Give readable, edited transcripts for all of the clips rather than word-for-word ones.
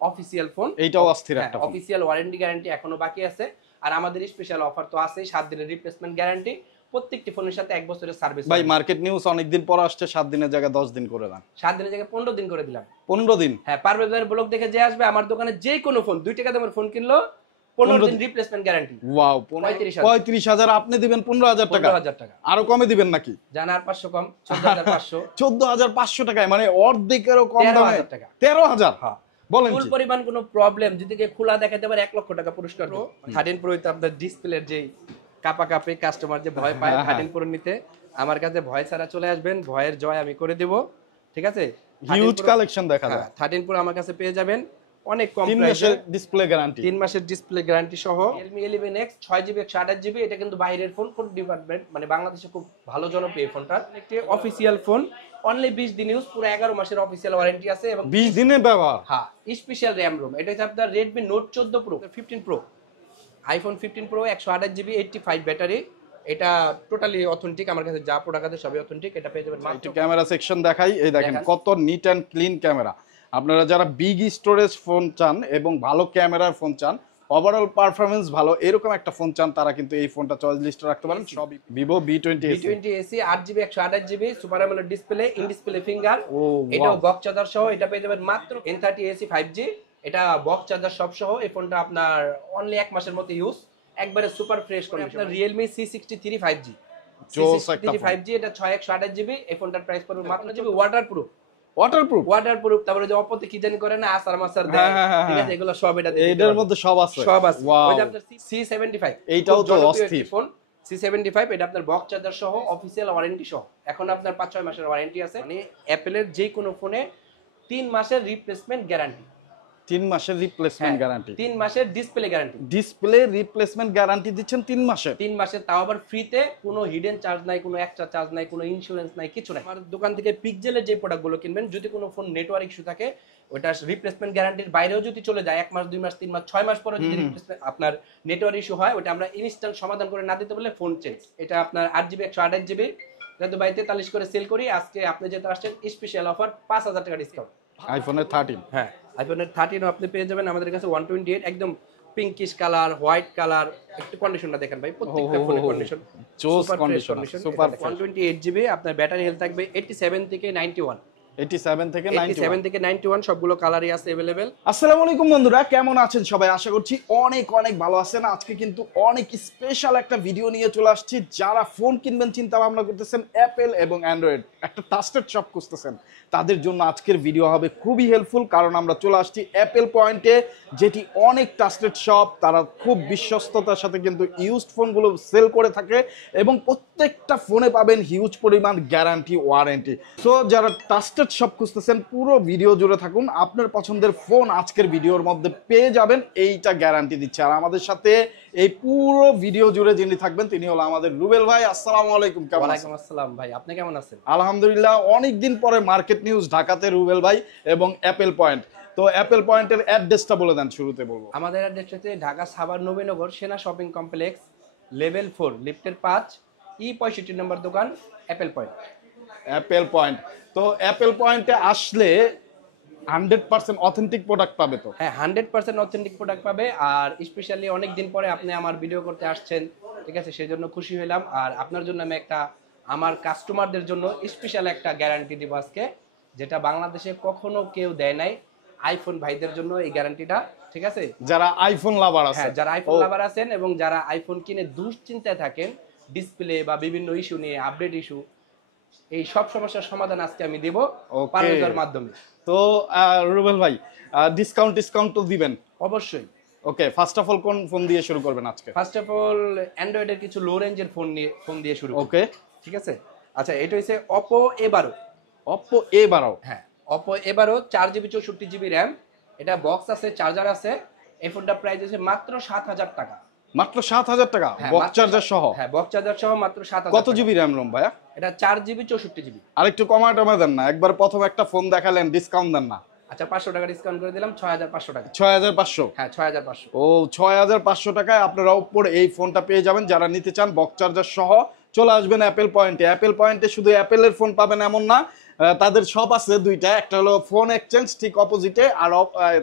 Official phone, এইটাও অস্থির একটা ফোন। অফিসিয়াল ওয়ারেন্টি গ্যারান্টি এখনো বাকি আছে। আর আমাদের স্পেশাল অফার তো আছেই, 7 দিনের রিপ্লেসমেন্ট গ্যারান্টি, প্রত্যেকটি ফোনের সাথে 1 বছরের সার্ভিস। ভাই মার্কেট নিউজ অনেকদিন পর আসছে, 7 দিনের জায়গায় 10 দিন করে দেন। 7 দিনের জায়গায় 15 দিন করে দিলাম। 15 দিন? হ্যাঁ, পারভেজ ভাইয়ের ব্লগ দেখে যে আসবে আমার দোকানে যে কোনো ফোন 2 টাকা দামের ফোন কিনলো 15 দিন রিপ্লেসমেন্ট গ্যারান্টি। ওয়াও, 35,000 আপনি দিবেন 15,000 টাকা? 15,000 টাকা। আরো কমে দিবেন নাকি? জানা আর 500 কম, 14,500। 14,500 টাকায়, মানে অর্ধেকেরও কম দামে 13,000 টাকা। 13,000? হ্যাঁ, বলেন ফুল কি? পরিমাণ কোনো প্রবলেম যদি কে খোলা দেখাতে পারে 1 লক্ষ টাকা পুরস্কার। 13 প্রো তে আপনার ডিসপ্লের যে কাপে কাস্টমার যে ভয় পায় 13 প্রো নিতে, আমার কাছে ভয় ছাড়া চলে আসবেন, ভয়ের জয় আমি করে দেব। ঠিক আছে, হিউজ কালেকশন দেখা যায়। 13 প্রো আমার কাছে পেয়ে যাবেন অনেক কম 3 প্রাইসে, মাসের ডিসপ্লে গ্যারান্টি। 3 মাসের ডিসপ্লে গ্যারান্টি সহ। Realme 11X 6GB 128GB, এটা কিন্তু বাইরের ফোন, ফুড ডিপার্টমেন্ট মানে বাংলাদেশে খুব ভালো জনপ্রিয় ফোনটা। একটি অফিসিয়াল ফোন, অনলি 20 দিন ইউজ, পুরো 11 মাসের অফিসিয়াল ওয়ারেন্টি আছে এবং 20 দিনের ব্যবহার। হ্যাঁ, স্পেশাল র‍্যাম রোম। এটা হচ্ছে আপনার Redmi Note 14 Pro, 15 Pro, iPhone 15 Pro 128GB 85 battery. এটা টোটালি অথেন্টিক, আমার কাছে যা প্রোডাক্ট আছে সবই অথেন্টিক। এটা পেয়ে যাবেন মাত্র। একটু ক্যামেরা সেকশন দেখাই, এই দেখেন কত নিট এন্ড ক্লিন ক্যামেরা। আপনারা যারা বিগ স্টোরেজ ফোন চান এবং ভালো ক্যামেরার ফোন চান, ওভারঅল পারফরম্যান্স ভালো, এরকম একটা ফোন চান, তারা কিন্তু এই ফোনটা চয়েস লিস্টে রাখতে পারেন। সবই Vivo V20 8GB 128GB super AMOLED display, in display finger. এটাও বক্স চার্জার সহ। এটা পেয়ে যাবেন মাত্র N30AC 5G, এটা বক্স চার্জার সব সহ। এই ফোনটা আপনার অনলি 1 মাসের মতো ইউজ, একবারে super fresh condition. Realme C63 5G, C63 5G, এটা 6128GB। এই ফোনটার প্রাইস পড়বে মাত্র ওয়াটারপ্রুফ। তারপরে যে অপতে কি জানি করে না, আসার মাসার দেয়, ঠিক আছে, এগুলো সব এটার মধ্যে সব আছে। ওই যে আপনার C75, এইটাও তো অস্থির ফোন। C75 এটা আপনার বক্স চার্জার সহ, অফিসিয়াল ওয়ারেন্টি সহ। এখন আপনার 5-6 মাসের ওয়ারেন্টি আছে। মানে অ্যাপলের যে কোনো ফোনে 3 মাসের রিপ্লেসমেন্ট গ্যারান্টি। 3 মাসের রিপ্লেসমেন্ট গ্যারান্টি, 3 মাসের display guarantee. Display replacement guarantee দিচ্ছেন 3 মাসের। 3 মাসের, তাও আবার ফ্রিতে, কোনো হিডেন চার্জ নাই, কোনো এক্সট্রা চার্জ নাই, কোনো ইন্স্যুরেন্স নাই, কিছু নাই। আমার দোকান থেকে পিক্সেলের যে প্রোডাক্টগুলো কিনবেন, যদি কোনো ফোন নেটওয়ার্ক ইস্যু থাকে, ওটা রিপ্লেসমেন্ট গ্যারান্টির বাইরেও যদি চলে যায়, 1 মাস 2 মাস 3 মাস 6 মাস পরে যদি আপনার নেটওয়ার্ক ইস্যু হয়, ওটা আমরা ইনস্ট্যান্ট সমাধান করে না দিতে বলে ফোন চেঞ্জ। এটা আপনার 8GB 128GB, যেহেতু 42 করে সেল করি, আজকে আপনি যেটা আসছেন স্পেশাল অফার 5000 টাকা ডিসকাউন্ট। আইফোনের 13, হ্যাঁ, আইফোনের 13 আপনি পেয়ে যাবেন আমাদের কাছে 128, একদম পিঙ্কিশ কালার, হোয়াইট কালার। একটু কন্ডিশনটা দেখেন ভাই, প্রত্যেকটা ফোনের কন্ডিশন জোস কন্ডিশন, সুপার 128GB। আপনার ব্যাটারি হেলথ থাকবে 87 থেকে 91, 87 থেকে 91, সবগুলো কালারই আছে अवेलेबल। আসসালামু আলাইকুম বন্ধুরা, কেমন আছেন সবাই? আশা করছি অনেক অনেক ভালো আছেন। আজকে কিন্তু অনেক স্পেশাল একটা ভিডিও নিয়ে চলে আসছি। যারা ফোন কিনবেন চিন্তা ভাবনা করতেছেন, অ্যাপেল এবং অ্যান্ড্রয়েড একটা ট্রাস্টেড শপ খুঁজতেছেন, তাদের জন্য আজকের ভিডিও হবে খুবই হেল্পফুল। কারণ আমরা চলে আসছি অ্যাপেল পয়েন্টে, যেটি অনেক ট্রাস্টেড শপ। তারা খুব বিশ্বস্ততার সাথে কিন্তু ইউজড ফোনগুলো সেল করে থাকে এবং প্রত্যেকটা ফোনে পাবেন হিউজ পরিমাণ গ্যারান্টি, ওয়ারেন্টি। সো যারা ট্রাস্টেড সব খুঁজতেছেন, পুরো ভিডিও জুড়ে থাকুন। আপনার পছন্দের ফোন আজকের ভিডিওর মধ্যে পেয়ে যাবেন, এইটা গ্যারান্টি দিচ্ছে। আর আমাদের সাথে এই পুরো ভিডিও জুড়ে যিনি থাকবেন, তিনি হলো আমাদের রুবেল ভাই। আসসালামু আলাইকুম। ওয়ালাইকুম আসসালাম ভাই, আপনি কেমন আছেন? আলহামদুলিল্লাহ, অনেকদিন পরে মার্কেট নিউজ ঢাকাতে রুবেল ভাই এবং অ্যাপেল পয়েন্ট। তো অ্যাপেল পয়েন্টের অ্যাড্রেসটা বলে দেন শুরুতে। বলবো আমাদের অ্যাড্রেস হচ্ছে ঢাকা সাভার নবীনগর সেনা শপিং কমপ্লেক্স, লেভেল 4, লিফটের 5, E65 নম্বর দোকান, অ্যাপেল পয়েন্ট। Apple point. তো অ্যাপেল পয়েন্টে আসলে 100% অথেন্টিক প্রোডাক্ট পাবে তো? হ্যাঁ, 100% অথেন্টিক প্রোডাক্ট পাবে। আর স্পেশালি অনেক দিন পরে আপনি আমার ভিডিও করতে আসছেন, ঠিক আছে, সেই জন্য খুশি হলাম। আর আপনার জন্য আমি একটা, আমার কাস্টমারদের জন্য স্পেশাল একটা গ্যারান্টি দিব আজকে, যেটা বাংলাদেশে কখনো কেউ দেয় নাই। আইফোন ভাইদের জন্য এই গ্যারান্টিটা, ঠিক আছে, যারা আইফোন লাভার আছে। হ্যাঁ, যারা আইফোন লাভার আছেন এবং যারা আইফোন কিনে দুশ্চিন্তায় থাকেন ডিসপ্লে বা বিভিন্ন ইস্যু নিয়ে, আপডেট ইস্যু, এই সব সমস্যার সমাধান আজকে আমি দেব পারভেজের মাধ্যমে। তো রুবেল ভাই, ডিসকাউন্ট তো দিবেন অবশ্যই। ওকে, ফার্স্ট অফ অল কোন ফোন দিয়ে শুরু করবেন আজকে? ফার্স্ট অফ অল অ্যান্ড্রয়েডের কিছু লো রেঞ্জের ফোন দিয়ে শুরু। ওকে, ঠিক আছে। আচ্ছা, এটা হচ্ছে Oppo A12। Oppo A12, হ্যাঁ, Oppo A12 4GB 64GB RAM. এটা বক্স আছে, চার্জার আছে। এই ফোনটা প্রাইস আছে মাত্র 7000 টাকা। মাত্র 7000 টাকা বক্স চার্জার সহ? হ্যাঁ, বক্স চার্জার সহ মাত্র 7000। কত জিবি র্যাম রোম ভাইয়া? এটা 4GB 64GB। আরেকটু কমায় দেন না, একবার প্রথম একটা ফোন দেখালেন, ডিসকাউন্ট দেন না? আচ্ছা, 500 টাকা ডিসকাউন্ট করে দিলাম, 6500 টাকা। 6500? হ্যাঁ, 6500। ও, 6500 টাকায় আপনারা Oppo এই ফোনটা পেয়ে যাবেন। যারা নিতে চান বক্স চার্জার সহ, চলে আসবেন অ্যাপেল পয়েন্টে। অ্যাপেল পয়েন্টে শুধু অ্যাপেলের ফোন পাবেন এমন না, তাদের শপ আছে দুইটা, একটা হলো ফোন এক্সচেঞ্জ ঠিক অপোজিটে, আর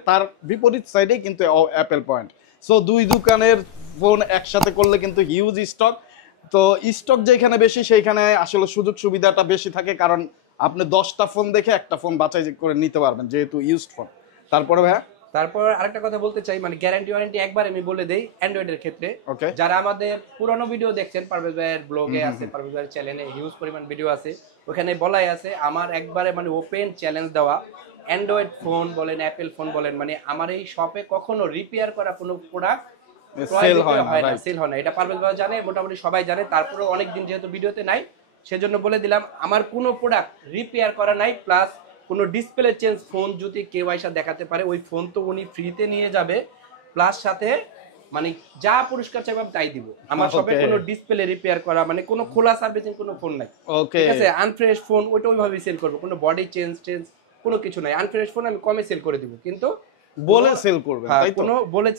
তার বিপরীত সাইডে কিন্তু অ্যাপেল পয়েন্ট। সো দুই দোকানের ফোন একসাথে করলে কিন্তু হিউজ স্টক। তো স্টক যেখানে বেশি সেইখানে আসলে সুযোগ সুবিধাটা বেশি থাকে, কারণ আপনি 10টা ফোন দেখে একটা ফোন বাছাই করে নিতে পারবেন যেহেতু ইউজড ফোন। তারপরে ভাইয়া তারপর আরেকটা কথা বলতে চাই, মানে গ্যারান্টি ওয়ারেন্টি একবার আমি বলে দেই অ্যান্ড্রয়েডের ক্ষেত্রে। ওকে। যারা আমাদের পুরনো ভিডিও দেখছেন, পারভেজ ভাইয়ের ব্লগে আছে, পারভেজ ভাইয়ের চ্যানেলে হিউজ পরিমাণ ভিডিও আছে, ওখানে বলাই আছে আমার একবারে মানে ওপেন চ্যালেঞ্জ দেওয়া, অ্যান্ড্রয়েড ফোন বলেন অ্যাপেল ফোন বলেন, মানে আমার এই শপে কখনো রিপেয়ার করা কোনো প্রোডাক্ট সেল হয় না, সেল হয় না। এটা পারভেজ ভাই জানে, মোটামুটি সবাই জানে। তারপরে অনেকদিন যেহেতু ভিডিওতে নাই, সেজন্য বলে দিলাম আমার কোনো প্রোডাক্ট রিপেয়ার করা নাই, প্লাস কোনো ডিসপ্লে চেঞ্জ ফোন যদি কেউ আইসা দেখাতে পারে ওই ফোন তো উনি ফ্রিতে নিয়ে যাবে, প্লাস সাথে মানে যা পুরস্কার চাইবে আমি তাই দিব। আমার শপে কোনো ডিসপ্লে রিপেয়ার করা মানে কোনো খোলা সার্ভিসিং কোনো ফোন নাই। ওকে, ঠিক আছে, আনফ্রেশ ফোন ওইটা ওইভাবে সেল করবো, কোনো বডি চেঞ্জ কোনো কিছু নাই। আনফ্রেশ ফোন আমি কমে সেল করে দিব, কিন্তু বলে সেল করবেন, তাই তো? কোনো বলে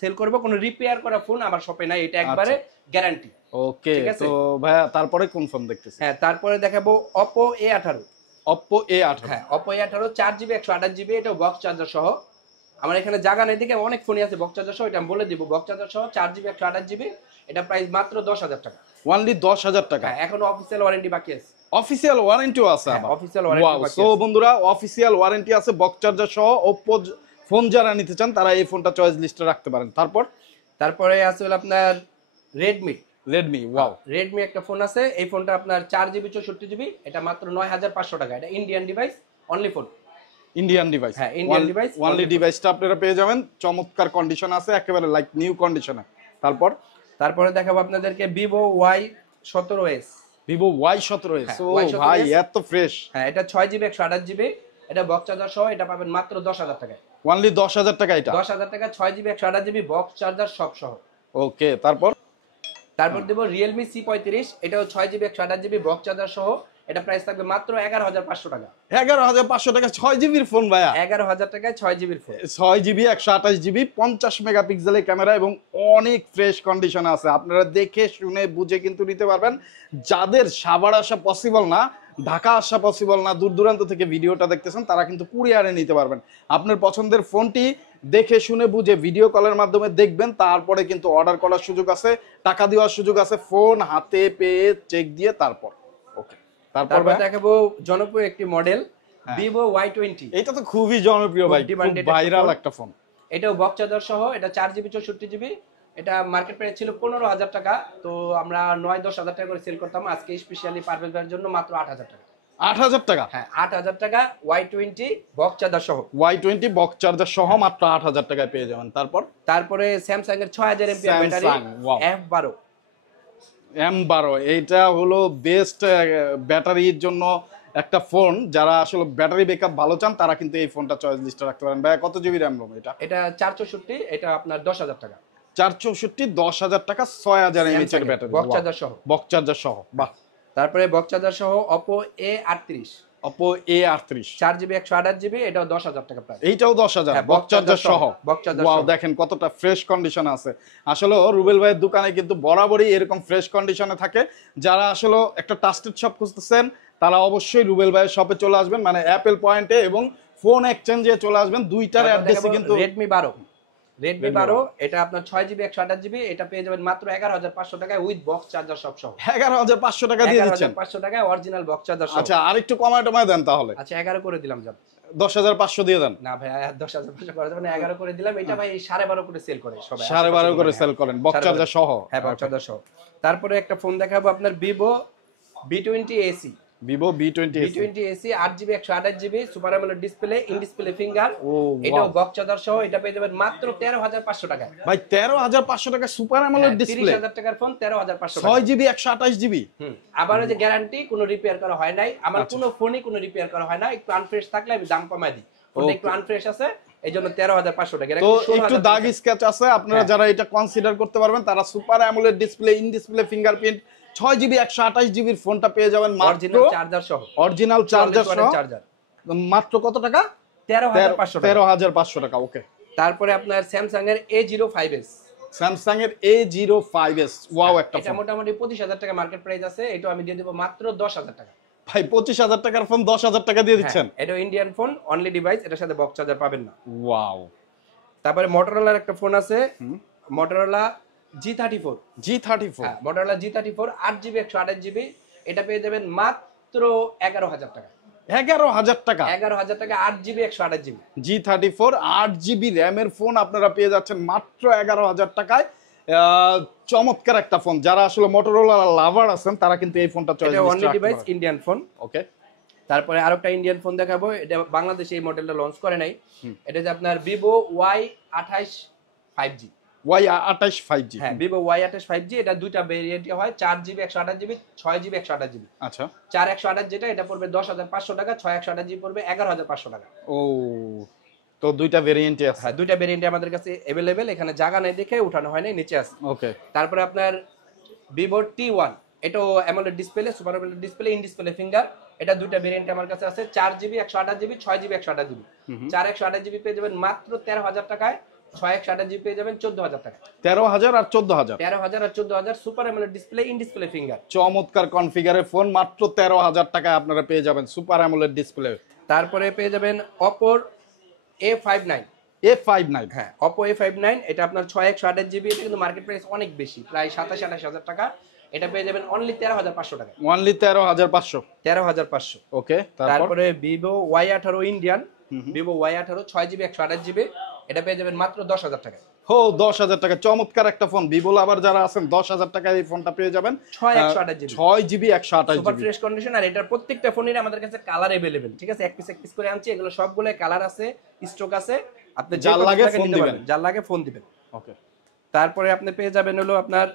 সেল করব, কোনো রিপেয়ার করা ফোন আমার শপে নাই, এটা একবারে গ্যারান্টি। ওকে, তো ভাইয়া তারপরে কোন ফোন দেখতেছেন? হ্যাঁ, তারপরে দেখাবো Oppo A18। Oppo A18, হ্যাঁ Oppo A18 4GB 128GB, এটা বক্স চার্জার সহ। আমার এখানে জায়গা নেই দিকে অনেক ফোনই আছে বক্স চার্জার সহ, এটা আমি বলে দিব। বক্স চার্জার সহ 4GB 128GB, এটা প্রাইস মাত্র 10,000 টাকা। অনলি 10,000 টাকা। হ্যাঁ, এখনো অফিসিয়াল ওয়ারেন্টি বাকি আছে। অফিসিয়াল ওয়ারেন্টিও আছে আবার? অফিসিয়াল ওয়ারেন্টি বাকি আছে। সো বন্ধুরা, অফিসিয়াল ওয়ারেন্টি আছে বক্স চার্জার সহ। Oppo ফোন যারা নিতে চান তারা এই ফোনটা চয়েস লিস্টে রাখতে পারেন। তারপরে আছে হলো আপনার রেডমি। ওয়াও, রেডমি একটা ফোন আছে, এই ফোনটা আপনার 4GB 64GB, এটা মাত্র 9,500 টাকা। এটা Indian device, only phone. Indian device. হ্যাঁ, ইন্ডিয়ান ডিভাইস, অনলি ডিভাইসটা আপনারা পেয়ে যাবেন চমৎকার কন্ডিশন আছে, একেবারে লাইক নিউ কন্ডিশনে। তারপরে দেখাবো আপনাদেরকে Vivo Y17s। Vivo Y17s, হ্যাঁ, ও Y17s ভাই এত ফ্রেশ। হ্যাঁ, এটা 6GB 128GB, এটা বক্স চার্জার সহ, এটা পাবেন মাত্র 10,000 টাকায়। অনলি 10,000 টাকা এটা? 10,000 টাকা, 6GB 128GB বক্স চার্জার সব সহ। ওকে, তারপর দেব Realme C35, এটাও 6GB 128GB বক্স চার্জার সহ, এটা প্রাইস থাকবে মাত্র 11,500 টাকা। 11,500 টাকা 6GB এর ফোন ভাইয়া? 11,000 টাকায় 6GB এর ফোন, 6GB 128GB 50 মেগাপিক্সেলের ক্যামেরা এবং অনেক ফ্রেশ কন্ডিশন আছে। আপনারা দেখে শুনে বুঝে কিন্তু নিতে পারবেন। যাদের সাভার আসা পসিবল না, ঢাকা আসা পসিবল না, দূর দূরান্ত থেকে ভিডিওটা দেখতেছেন, তারা কিন্তু কুরিয়ারে নিতে পারবেন। আপনার পছন্দের ফোনটি দেখে শুনে বুঝে ভিডিও কলের মাধ্যমে দেখবেন, তারপরে কিন্তু অর্ডার করার সুযোগ আছে, টাকা দেওয়ার সুযোগ আছে, ফোন হাতে পেয়ে চেক দিয়ে তারপর। ওকে, তারপর দেখাবো জনপ্রিয় একটি মডেল Vivo Y20। এটা তো খুবই জনপ্রিয় ভাই, ভাইরাল একটা ফোন। এটাও বক্স চার্জার সহ, এটা 4GB 64GB, এটা মার্কেট প্রাইস ছিল 15,000 টাকা, তো আমরা 9-10,000 টাকা করে সেল করতাম। আজকে স্পেশালি পারভেজের জন্য মাত্র 8,000 টাকা। 8,000 টাকা? হ্যাঁ, 8,000 টাকা Y20 বক্স চার্জার সহ। Y20 বক্স চার্জার সহ মাত্র 8,000 টাকায় পেয়ে যাবেন। তারপরে স্যামসাং এর 6000 mAh ব্যাটারি M12, এইটা হলো বেস্ট ব্যাটারির জন্য একটা ফোন। যারা আসলে ব্যাটারি ব্যাকআপ ভালো চান তারা কিন্তু এই ফোনটা চয়েস লিস্টে রাখতে পারেন। ভাই কত জিবি র‍্যাম রোম এটা? এটা 464, এটা আপনার 10,000 টাকা। 464 10,000 টাকা, 6,000 mAh এর ব্যাটারি, বক্স চার্জার সহ। বাহ। তারপরে বক্স চার্জার সহ Oppo A38। Oppo A38 4GB 128GB, এটাও 10,000 টাকা প্রাইস। এইটাও 10,000 বক্স চার্জার সহ। ওয়াও, দেখেন কতটা ফ্রেশ কন্ডিশন আছে। আসলে রুবেল ভাইয়ের দোকানে কিন্তু বরাবরই এরকম ফ্রেশ কন্ডিশনে থাকে। যারা আসলে একটা ট্রাস্টেড শপ খুঁজতেছেন তারা অবশ্যই রুবেল ভাইয়ের শপে চলে আসবেন, মানে অ্যাপেল পয়েন্টে এবং ফোন এক্সচেঞ্জে চলে আসবেন। দুইটার অ্যাড্রেসে কিন্তু Redmi 12, এটা আপনার 6GB 128GB, এটা পেয়ে যাবেন মাত্র 11,500 টাকায় উইথ বক্স চার্জার সব সহ। 11,500 টাকা দিয়ে দিচ্ছেন? 11,500 টাকায় অরিজিনাল বক্স চার্জার সহ। আচ্ছা, আরেকটু কমায় টমায় দেন তাহলে। আচ্ছা, 11 করে দিলাম। 10,500 দিয়ে দেন। না ভাই, 10,500 করা যাবে না, 11 করে দিলাম। এটা ভাই 12.5 করে সেল করে সবাই, 12.5 করে সেল করেন বক্স চার্জার সহ? হ্যাঁ, বক্স চার্জার সহ। তারপরে একটা ফোন দেখাবো আপনার Vivo V20 AC। Vivo V20 AC 8GB 128GB super AMOLED display, in display finger, এটাও বক্স চার্জার সহ, এটা পেয়ে যাবেন মাত্র 13,500 টাকায়। ভাই 13,500 টাকা সুপার অ্যামোলেড ডিসপ্লে, 30,000 টাকার ফোন 13,500 টাকা, 6GB 128GB। আবার যে গ্যারান্টি, কোনো রিপেয়ার করা হয় নাই। আমার কোনো ফোনই কোনো রিপেয়ার করা হয় না, একটু আনফ্রেশ থাকলে আমি দাম কমায় দিই। ফোনটা একটু আনফ্রেশ আছে, এইজন্য 13,500 টাকা। তো একটু দাগ স্ক্র্যাচ আছে, আপনারা যারা এটা কনসিডার করতে পারবেন তারা super AMOLED display, in display fingerprint 6GB 128GB এর ফোনটা পেয়ে যাবেন মাত্র অরিজিনাল চার্জার সহ। মাত্র কত টাকা? 13,500 টাকা। ওকে, তারপরে আপনার স্যামসাং এর A05s। স্যামসাং এর A05s, ওয়াও একটা ফোন। এটা মোটামুটি 25,000 টাকা মার্কেট প্রাইস আছে, এটা আমি দিয়ে দেব মাত্র 10,000 টাকা। ভাই 25,000 টাকার ফোন 10,000 টাকা দিয়ে দিচ্ছেন? এটা ইন্ডিয়ান ফোন, অনলি ডিভাইস, এটার সাথে বক্স চার্জার পাবেন না। ওয়াও। তারপরে মোটরোলার একটা ফোন আছে, Motorola G34। G34, Motorola G34 8GB 128GB, এটা পেয়ে যাবেন মাত্র 11,000 টাকা। 11,000 টাকা? 11,000 টাকা 8GB 128GB। G34 8GB র্যামের ফোন আপনারা পেয়ে যাচ্ছেন মাত্র 11,000 টাকায়। চমৎকার একটা ফোন, যারা আসলে মোটরোলা লাভার আছেন তারা কিন্তু এই ফোনটা চয়েস এটা অনলি ডিভাইস, ইন্ডিয়ান ফোন। ওকে। তারপরে আরেকটা ইন্ডিয়ান ফোন দেখাবো, এটা বাংলাদেশে এই মডেলটা লঞ্চ করে নাই। এটা যে আপনার Vivo Y28 5G। Y28 5G, হ্যাঁ, Vivo Y28 5G, এটা দুইটা ভেরিয়েন্টে হয়, 4GB 128GB, 6GB 128GB। আচ্ছা। 4 128 যেটা, এটা পড়বে 10,500 টাকা, 6 128GB পড়বে 11,500 টাকা। ও, তো দুইটা ভেরিয়েন্টই আছে? হ্যাঁ, দুইটা ভেরিয়েন্টে আমাদের কাছে अवेलेबल, এখানে জায়গা নেই দেখে উঠানো হয় নাই, নিচে আছে। ওকে। তারপরে আপনার Vivo T1, এটাও AMOLED display, super AMOLED display, in display finger. এটা দুইটা ভেরিয়েন্ট আমার কাছে আছে, 4GB 128GB, 6GB 128GB। 4 128GB পেয়ে যাবেন মাত্র 13,000 টাকায়, 6 128GB পেয়ে যাবেন 14,000 টাকা। 13,000 আর 14,000? 13,000 আর 14,000, super AMOLED display, in display finger. চমৎকার কনফিগারের ফোন, মাত্র 13,000 টাকায় আপনারা পেয়ে যাবেন সুপার অ্যামোলেড ডিসপ্লে। তারপরে পেয়ে যাবেন Oppo A59। A59, হ্যাঁ, Oppo A59, এটা আপনার 6 128GB, এটা কিন্তু মার্কেট প্রাইস অনেক বেশি, প্রায় 27-28,000 টাকা। এটা পেয়ে যাবেন অনলি 13,500 টাকা। অনলি 13,500? 13,500। ওকে। তারপরে Vivo Y18 Indian, Vivo Y18 6GB 128GB, এটা পেয়ে যাবেন মাত্র 10,000 টাকা। হো, 10,000 টাকা। চমৎকার একটা ফোন, ভিভো লাভার যারা আছেন 10,000 টাকায় এই ফোনটা পেয়ে যাবেন। 6 128GB, 6GB 128GB, super fresh condition. আর এটার প্রত্যেকটা ফোনের আমাদের কাছে কালার अवेलेबल, ঠিক আছে? এক পিস করে আনছি, এগুলো সবগুলো কালার আছে, স্টক আছে, আপনি যার লাগে ফোন দিবেন, যার লাগে ফোন দিবেন। ওকে। তারপরে আপনি পেয়ে যাবেন হলো আপনার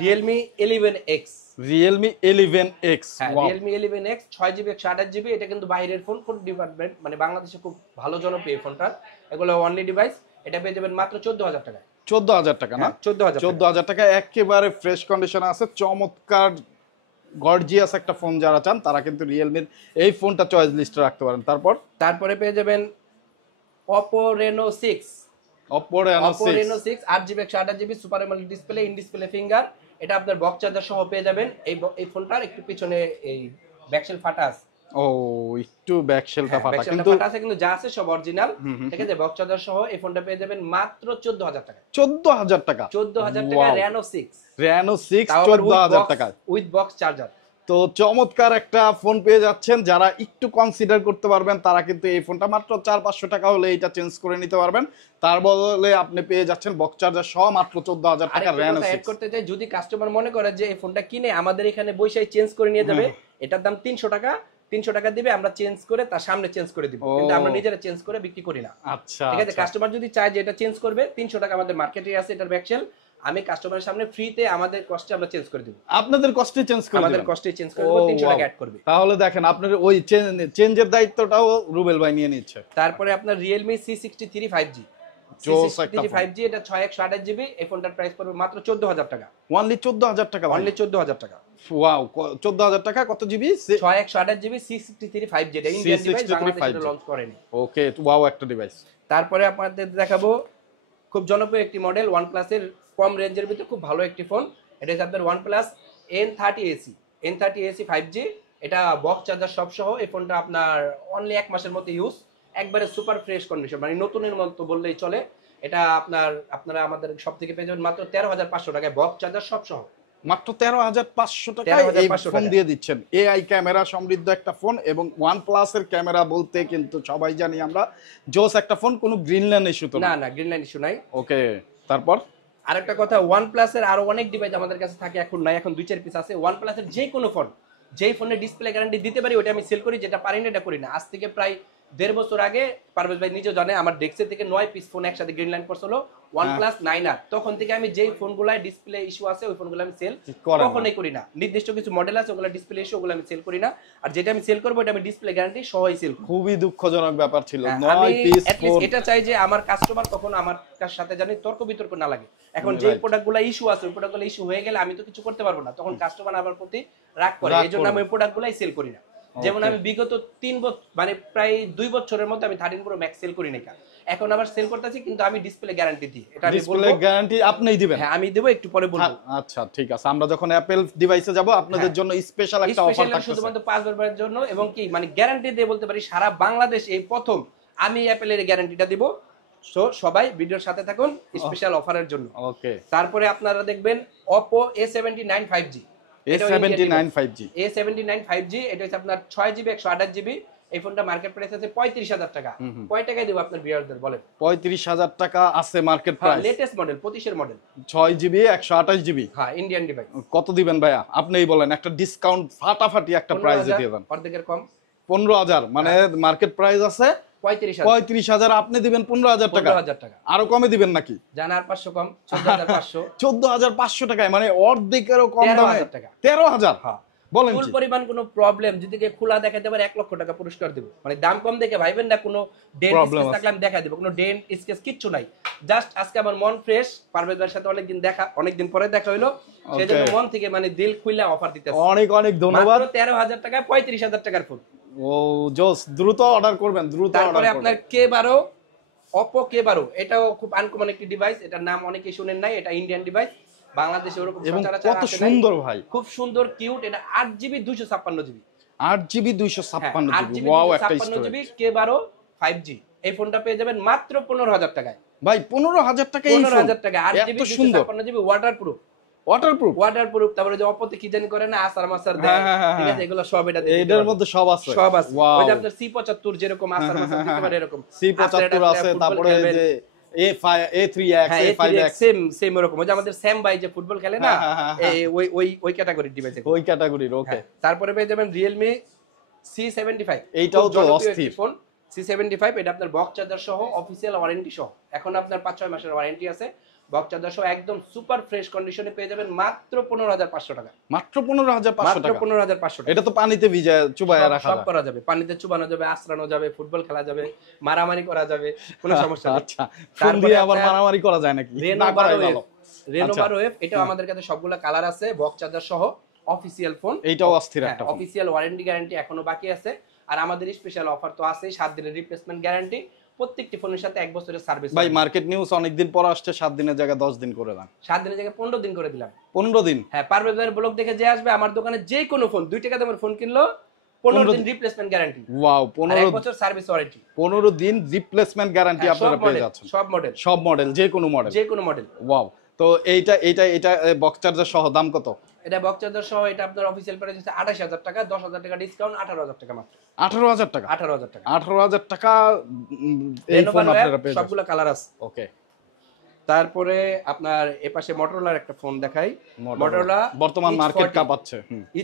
Realme 11X। Realme 11X, হ্যাঁ, Realme 11X 6GB 128GB, এটা কিন্তু বাইরের ফোন, ফুড ডিপার্টমেন্ট, মানে বাংলাদেশে খুব ভালো জনপ্রিয় ফোনটা। এগুলো অনলি ডিভাইস, এটা পেয়ে যাবেন মাত্র 14,000 টাকা। 14,000 টাকা না? 14,000 টাকা, একেবারে ফ্রেশ কন্ডিশনে আছে। চমৎকার গর্জিয়াস একটা ফোন যারা চান তারা কিন্তু রিয়েলমির এই ফোনটা চয়েস লিস্টে রাখতে পারেন। তারপরে পেয়ে যাবেন Oppo Reno 6। Oppo Reno 6 8GB 128GB, super AMOLED display, in display finger. এটা আপনার বক্স চার্জার সহ পেয়ে যাবেন। এই ফোনটার একটু পিছনে এই ব্যাকশেল ফাটা আছে। ও, একটু ব্যাকশেলটা ফাটা, কিন্তু ফাটা আছে, কিন্তু যা আছে সব অরিজিনাল। ঠিক আছে, বক্স চার্জার সহ এই ফোনটা পেয়ে যাবেন মাত্র 14,000 টাকা। 14,000 টাকা? 14,000 টাকা Reno 6। Reno 6 14,000 টাকা উইথ বক্স চার্জার। তো চমৎকার একটা ফোন পেয়ে যাচ্ছেন। যারা একটু কনসিডার করতে পারবেন তারা কিন্তু এই ফোনটা মাত্র 400-500 টাকা হলে এটা চেঞ্জ করে নিতে পারবেন। তার বদলে আপনি পেয়ে যাচ্ছেন বক্স চার্জার সহ মাত্র 14,000 টাকা Reno 6। অ্যাড করতে চাই, যদি কাস্টমার মনে করে যে এই ফোনটা কিনে আমাদের এখানে বসেই চেঞ্জ করে নিয়ে যাবে, এটার দাম 300 টাকা। 300 টাকা দিবে, আমরা চেঞ্জ করে তার সামনে চেঞ্জ করে দিব, কিন্তু আমরা নিজেরা চেঞ্জ করে বিক্রি করি না। আচ্ছা, ঠিক আছে? কাস্টমার যদি চায় যে এটা চেঞ্জ করবে, 300 টাকা আমাদের মার্কেটে আছে এটার ব্যাকশেল, আমি কাস্টমারের সামনে ফ্রিতে আমাদের কস্টে আমরা চেঞ্জ করে দিব। আপনাদের কস্টে চেঞ্জ করে আমাদের কস্টে চেঞ্জ করে দিব, 300 টাকা অ্যাড করবে। তাহলে দেখেন আপনার ওই চেঞ্জের দায়িত্বটাও রুবেল ভাই নিয়ে নিচ্ছে। তারপরে আপনার Realme C63 5G। C63 5G, এটা 6 128GB, এই ফোনটার প্রাইস পড়বে মাত্র 14,000 টাকা। অনলি 14,000 টাকা? অনলি 14,000 টাকা। ওয়াও, 14,000 টাকা। কত জিবি? 6 128GB C63 5G, এটা ইন্ডিয়ান ডিভাইস, বাংলাদেশে লঞ্চ করেনি। ওকে, ওয়াও একটা ডিভাইস। তারপরে আপনাদের দেখাবো খুব জনপ্রিয় একটি মডেল, OnePlus এর কম রেঞ্জের ভিতরে খুব ভালো একটি ফোন। এটা হচ্ছে আপনার OnePlus N30AC। N30AC 5G, এটা বক্স চার্জার সব সহ। এই ফোনটা আপনার অনলি 1 মাসের মতো ইউজ, একবারে সুপার ফ্রেশ কন্ডিশন, মানে নতুনের মতো বললেই চলে। এটা আপনারা আমাদের সব থেকে পেয়ে যাবেন মাত্র 13,500 টাকায়, বক্স চার্জার সব সহ। মাত্র 13,500 টাকায় এই ফোন দিয়ে দিচ্ছেন। এআই ক্যামেরা সমৃদ্ধ একটা ফোন, এবং OnePlus এর ক্যামেরা বলতে কিন্তু সবাই জানি আমরা জোস একটা ফোন, কোনো গ্রিন লাইন ইস্যু তো না, গ্রিন লাইন ইস্যু নাই। ওকে, তারপর আরেকটা কথা, OnePlus এর আরো অনেক ডিভাইস আমাদের কাছে থাকে, এখন নাই, এখন 2-4 পিস আছে। OnePlus এর যে কোনো ফোন, যেই ফোনের ডিসপ্লে গ্যারান্টি দিতে পারি ওটা আমি সেল করি, যেটা পারি না এটা করি না। আজ থেকে প্রায় 1.5 বছর আগে পারভেজ ভাই নিজেও জানে, আমার ডেস্কে থেকে 9 পিস ফোন একসাথে গ্রিন লাইন করছিল, OnePlus 9R। তখন থেকে আমি যেই ফোনগুলাই ডিসপ্লে ইস্যু আছে ওই ফোনগুলো আমি সেল কখনোই করি না। নির্দিষ্ট কিছু মডেল আছে ওগুলো ডিসপ্লে ইস্যু, ওগুলো আমি সেল করি না। আর যেটা আমি সেল করব এটা আমি ডিসপ্লে গ্যারান্টি সহই সেল করব। খুবই দুঃখজনক ব্যাপার ছিল। 9 পিস ফোন, এটা চাই যে আমার কাস্টমার তখন আমার সাথে জানি তর্ক বিতর্ক না লাগে। এখন যে প্রোডাক্টগুলো ইস্যু আছে ওই প্রোডাক্টগুলো ইস্যু হয়ে গেলে আমি তো কিছু করতে পারবো না, তখন কাস্টমার আমার প্রতি রাগ করে, এইজন্য আমি ওই প্রোডাক্টগুলাই সেল করি না। যেমন আমি বিগত 3 বছর মানে প্রায় 2 বছরের মধ্যে আমি 13 প্রো ম্যাক্স সেল করি না, এখন আবার সেল করতেছি, কিন্তু আমি ডিসপ্লে গ্যারান্টি দিই। এটা আমি বলবো, ডিসপ্লে গ্যারান্টি আপনিই দিবেন? হ্যাঁ আমি দেব, একটু পরে বলবো। আচ্ছা ঠিক আছে, আমরা যখন অ্যাপল ডিভাইসে যাব আপনাদের জন্য স্পেশাল একটা অফার থাকছে শুধুমাত্র 5 বছরের জন্য, এবং কি মানে গ্যারান্টি দিয়ে বলতে পারি সারা বাংলাদেশ এই প্রথম আমি অ্যাপলের গ্যারান্টিটা দিব। সো সবাই ভিডিওর সাথে থাকুন স্পেশাল অফারের জন্য। ওকে, তারপরে আপনারা দেখবেন Oppo A79 5G, A79 5G, A79 5G, এটা হচ্ছে আপনার 6GB 128GB। এই ফোনটা মার্কেট প্রাইস আছে 35,000 টাকা। কয় টাকায় দেব আপনার ভিউয়ারদের বলেন? 35,000 টাকা আছে মার্কেট প্রাইস। লেটেস্ট মডেল, 25 এর মডেল, 6GB 128GB। হ্যাঁ ইন্ডিয়ান ডিভাইস। কত দিবেন ভাইয়া আপনিই বলেন, একটা ডিসকাউন্ট ফাটাফাটি একটা প্রাইসে দিয়ে দেন। অর্ধেকের কম, 15,000, মানে মার্কেট প্রাইস আছে 35,000, আপনি দিবেন 15,000 টাকা। 15,000 টাকা আরো কমে দিবেন নাকি? জানা আর 500 কম, 14,500। 14,500 টাকায়, মানে অর্ধেকেরও কম দামে 13,000 টাকা। 13,000? হ্যাঁ বলেন ফুল কি? পরিমাণ কোনো প্রবলেম যদি কে খোলা দেখাতে পারে 1 লক্ষ টাকা পুরস্কার দেব। মানে দাম কম দেখে ভাইবেন না কোনো ডেন্ট স্কেচ থাকলে আমি দেখাই দেব, কোনো ডেন্ট স্কেচ কিচ্ছু নাই। জাস্ট আজকে আমার মন ফ্রেশ, পারভেজ ভাইয়ের সাথে অনেকদিন পরে দেখা হলো, সেজন্য মন থেকে মানে দিল খুইলা অফার দিতেছি। অনেক অনেক ধন্যবাদ। মাত্র 13,000 টাকায় 35,000 টাকার ফোন। ও জোস, দ্রুত অর্ডার করবেন, দ্রুত অর্ডার তারপরে করবেন। আপনার K12, Oppo K12, এটাও খুব আনকমন একটি ডিভাইস, এটার নাম অনেকেই শুনেন নাই, এটা ইন্ডিয়ান ডিভাইস, বাংলাদেশে ওরকম এবং সচরাচর কত আসে নাই। সুন্দর ভাই, খুব সুন্দর কিউট, এটা 8GB 256GB, 8GB 256GB, 8GB wow একটা 256GB K12 5G। এই ফোনটা পেয়ে যাবেন মাত্র 15,000 টাকায়। ভাই 15,000 টাকা, এই 15,000 টাকা, 8GB এত সুন্দর, 256GB, ওয়াটারপ্রুফ। ওয়াটারপ্রুফ। তারপরে যে Oppo তে কি জানি করে না, আসার মাসার দেয়, ঠিক আছে, এগুলো সব এটা দিয়ে এটার মধ্যে সব আছে, সব আছে। ওয়াও। ওই যে আপনার C75 যেরকম আসার মাসার দিতে পারে এরকম C75 আছে, তারপরে যে A3X, A5X, সেম এরকম। ওই যে আমাদের স্যাম ভাই যে ফুটবল খেলে না, ওই ক্যাটাগরির ডিভাইস, ওই ক্যাটাগরির। ওকে, তারপরে পেয়ে যাবেন Realme C75, এইটাও তো অস্থির ফোন। C75 এটা আপনার বক্স চার্জার সহ, অফিসিয়াল ওয়ারেন্টি সহ, এখন আপনার 5-6 মাসের ওয়ারেন্টি আছে। বক্স চার্জার সহ একদম সুপার ফ্রেশ কন্ডিশনে পেয়ে যাবেন মাত্র 15,500 টাকা। মাত্র 15,500 টাকা? 15,500 টাকা। এটা তো পানিতে ভিজায় চুবায়া রাখা সব করা যাবে, পানিতে চুবানো যাবে, আশ্রানো যাবে, ফুটবল খেলা যাবে, মারামারি করা যাবে, কোনো সমস্যা নেই। আচ্ছা, ফোন দিয়ে আবার মারামারি করা যায় নাকি? Reno 12F, এটা আমাদের কাছে সবগুলা কালার আছে, বক্স চার্জার সহ, অফিসিয়াল ফোন। এইটাও অস্থির একটা ফোন। অফিসিয়াল ওয়ারেন্টি গ্যারান্টি এখনো বাকি আছে, আর আমাদের স্পেশাল অফার তো আছেই, 7 দিনের রিপ্লেসমেন্ট গ্যারান্টি, প্রত্যেকটি ফোনের সাথে 1 বছরের সার্ভিস। ভাই মার্কেট নিউজ অনেকদিন পর আসছে, 7 দিনের জায়গায় 10 দিন করে দেন। 7 দিনের জায়গায় 15 দিন করে দিলাম। 15 দিন? হ্যাঁ, পারভেজ ভাইয়ের ব্লগ দেখে যে আসবে আমার দোকানে, যে কোনো ফোন 2 টাকা দামের ফোন কিনলো 15 দিন রিপ্লেসমেন্ট গ্যারান্টি। ওয়াও, 1 বছর সার্ভিস ওয়ারেন্টি, 15 দিন রিপ্লেসমেন্ট গ্যারান্টি আপনারা পেয়ে যাচ্ছেন। সব মডেল, যে কোনো মডেল। ওয়াও, তো এইটা বক্স চার্জার সহ দাম কত? এটা বক্স চার্জার সহ, এটা আপনার অফিসিয়াল প্রাইস হচ্ছে 28,000 টাকা, 10,000 টাকা ডিসকাউন্ট, 18,000 টাকা মাত্র। 18,000 টাকা? 18,000 টাকা। 18,000 টাকা এই ফোন আপনারা পেয়ে যাচ্ছেন। সবগুলো কালার আছে। ওকে, তারপরে আপনার এপাশে মোটরোলার একটা ফোন দেখাই। মোটরোলা বর্তমান মার্কেট কাঁপাচ্ছে।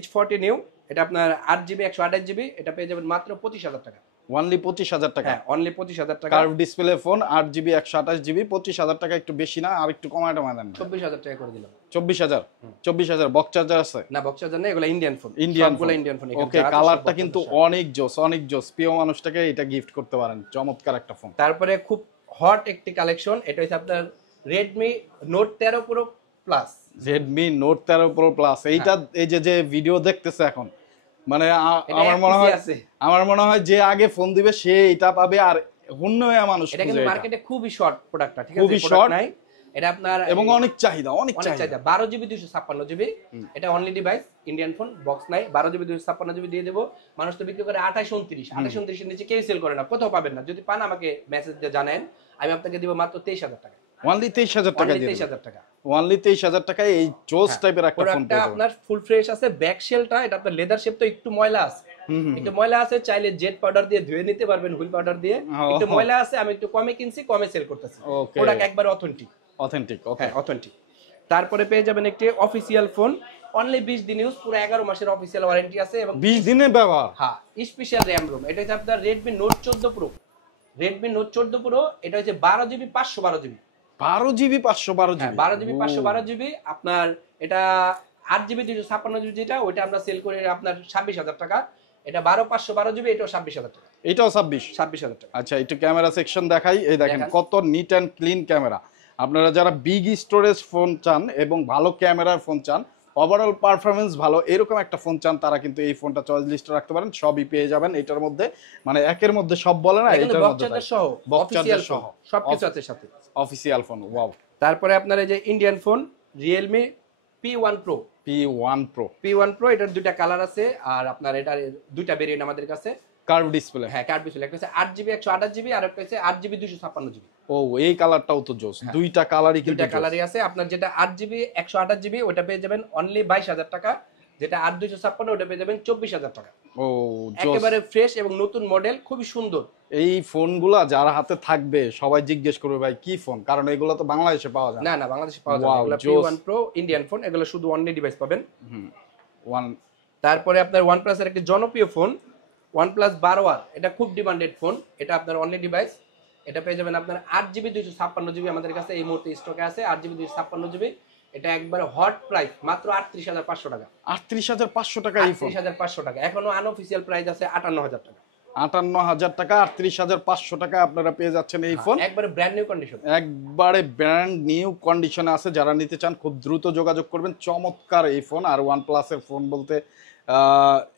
H40 নিউ, এটা আপনার 8GB 128GB, এটা পেয়ে যাবেন মাত্র 25,000 টাকা। অনলি 25,000 টাকা? হ্যাঁ, অনলি 25,000 টাকা। Curve display phone, 8GB 128GB, 25,000 টাকা, একটু বেশি না? আর একটু কমায় টমায় দেন। 24,000 টাকা করে দিলাম। 24,000 বক্স চার্জার আছে? না, বক্স চার্জার নেই, এগুলো ইন্ডিয়ান ফোন, সবগুলো ইন্ডিয়ান ফোন। ওকে, কালারটা কিন্তু অনেক জোস, প্রিয় মানুষটাকে এটা গিফট করতে পারেন, চমৎকার একটা ফোন। তারপরে খুব হট একটি কালেকশন, এটা হচ্ছে আপনার Redmi Note 13 Pro Plus। Redmi Note 13 Pro Plus, এইটা এই যে ভিডিও দেখতেছে এখন, মানে আমার মনে হয় যে আগে ফোন দিবে সে এটা পাবে, আর অন্য মানুষ এটা কিন্তু মার্কেটে খুবই শর্ট প্রোডাক্টটা, ঠিক আছে, খুবই শর্ট নাই এটা আপনার, এবং অনেক চাহিদা 12GB 256GB, এটা only device, Indian phone, box নাই। 12GB 256GB দিয়ে দেবো। মানুষ তো বিক্রি করে 28-29 এর নিচে কেউ সেল করে না, কোথাও পাবেন না। যদি পান আমাকে মেসেজ দিয়ে জানেন, আমি আপনাকে দিব মাত্র 23,000 টাকা। অনলি 23,000 টাকা দিয়ে 23,000 টাকা, অনলি 23,000 টাকায় এই জোস টাইপের একটা ফোন পেয়ে যাবেন। আপনার ফুল ফ্রেশ আছে, ব্যাক শেলটা, এটা আপনার লেদার শেপ, তো একটু ময়লা আছে, চাইলে জেট পাউডার দিয়ে ধুয়ে নিতে পারবেন, হুইল পাউডার দিয়ে। একটু ময়লা আছে, আমি একটু কমে কিনছি, কমে সেল করতেছি। প্রোডাক্ট একবার অথেন্টিক। ওকে, অথেন্টিক। তারপরে পেয়ে যাবেন একটি অফিসিয়াল ফোন, অনলি 20 দিন ইউজ, পুরো 11 মাসের অফিসিয়াল ওয়ারেন্টি আছে, এবং 20 দিনের ব্যবহার। হ্যাঁ, স্পেশাল র‍্যাম রোম। এটা হচ্ছে আপনার Redmi Note 14 Pro। Redmi Note 14 Pro, এটা হচ্ছে 12GB 512GB। 12GB 512GB? হ্যাঁ, 12GB 512GB। আপনার এটা 8GB 256GB, যেটা ওইটা আমরা সেল করি আপনার 26,000 টাকা। এটা 12 512GB, এটাও 26,000 টাকা। এটাও 26,000 টাকা। আচ্ছা, একটু ক্যামেরা সেকশন দেখাই। এই দেখেন কত নিট অ্যান্ড ক্লিন ক্যামেরা। আপনারা যারা বিগ স্টোরেজ ফোন চান এবং ভালো ক্যামেরার ফোন চান, ওভারঅল পারফরমেন্স ভালো এরকম একটা ফোন চান তারা কিন্তু এই ফোনটা চয়েস লিস্টে রাখতে পারেন, সবই পেয়ে যাবেন এটার মধ্যে, মানে একের মধ্যে সব বলে না, এখানে এটার বক্স মধ্যে চার্জার সহ বক্স অফিসিয়াল চার্জার সহ সহ সবকিছু আছে সাথে। Official phone. ওয়াও। তারপরে আপনার এই যে Indian phone Realme P1 Pro। P1 Pro P1 Pro এটার দুইটা কালার আছে, আর আপনার এটার দুইটা ভেরিয়েন্ট আমাদের কাছে। Curve display. হ্যাঁ কার্ভ ডিসপ্লে, একটা হচ্ছে 8GB 128GB আর একটা হচ্ছে 8GB 256GB। ও এই কালারটাও তো জোস, দুইটা কালারই কিন্তু দুইটা কালারই আছে। আপনার যেটা 8GB 128GB ওটা পেয়ে যাবেন অনলি 22,000 টাকা, যেটা 8/256 ওটা পেয়ে যাবেন 24,000 টাকা। ও একেবারে ফ্রেশ এবং নতুন মডেল, খুবই সুন্দর। এই ফোনগুলা যারা হাতে থাকবে সবাই জিজ্ঞেস করবে ভাই কি ফোন, কারণ এগুলো তো বাংলাদেশে পাওয়া যায় না, বাংলাদেশে পাওয়া যায় না। এগুলো P1 Pro ইন্ডিয়ান ফোন, এগুলো শুধু অনলি ডিভাইস পাবেন। ওয়ান। তারপরে আপনার OnePlus এর একটা জনপ্রিয় ফোন OnePlus 12R, এটা খুব ডিমান্ডেড ফোন, এটা আপনার অনলি ডিভাইস। এটা পেয়ে যাবেন আপনার 8GB 256GB আমাদের কাছে এই মুহূর্তে স্টকে আছে, 8GB 256GB। এটা একবারে হট প্রাইস মাত্র 38,500 টাকা। 38,500 টাকা এই ফোন? 38,500 টাকা। এখনো আনঅফিশিয়াল প্রাইস আছে 58,000 টাকা। 58,000 টাকা, 38,500 টাকা আপনারা পেয়ে যাচ্ছেন এই ফোন, একবারে ব্র্যান্ড নিউ কন্ডিশন, একবারে ব্র্যান্ড নিউ কন্ডিশনে আছে। যারা নিতে চান খুব দ্রুত যোগাযোগ করবেন। চমৎকার এই ফোন। আর OnePlus এর ফোন বলতে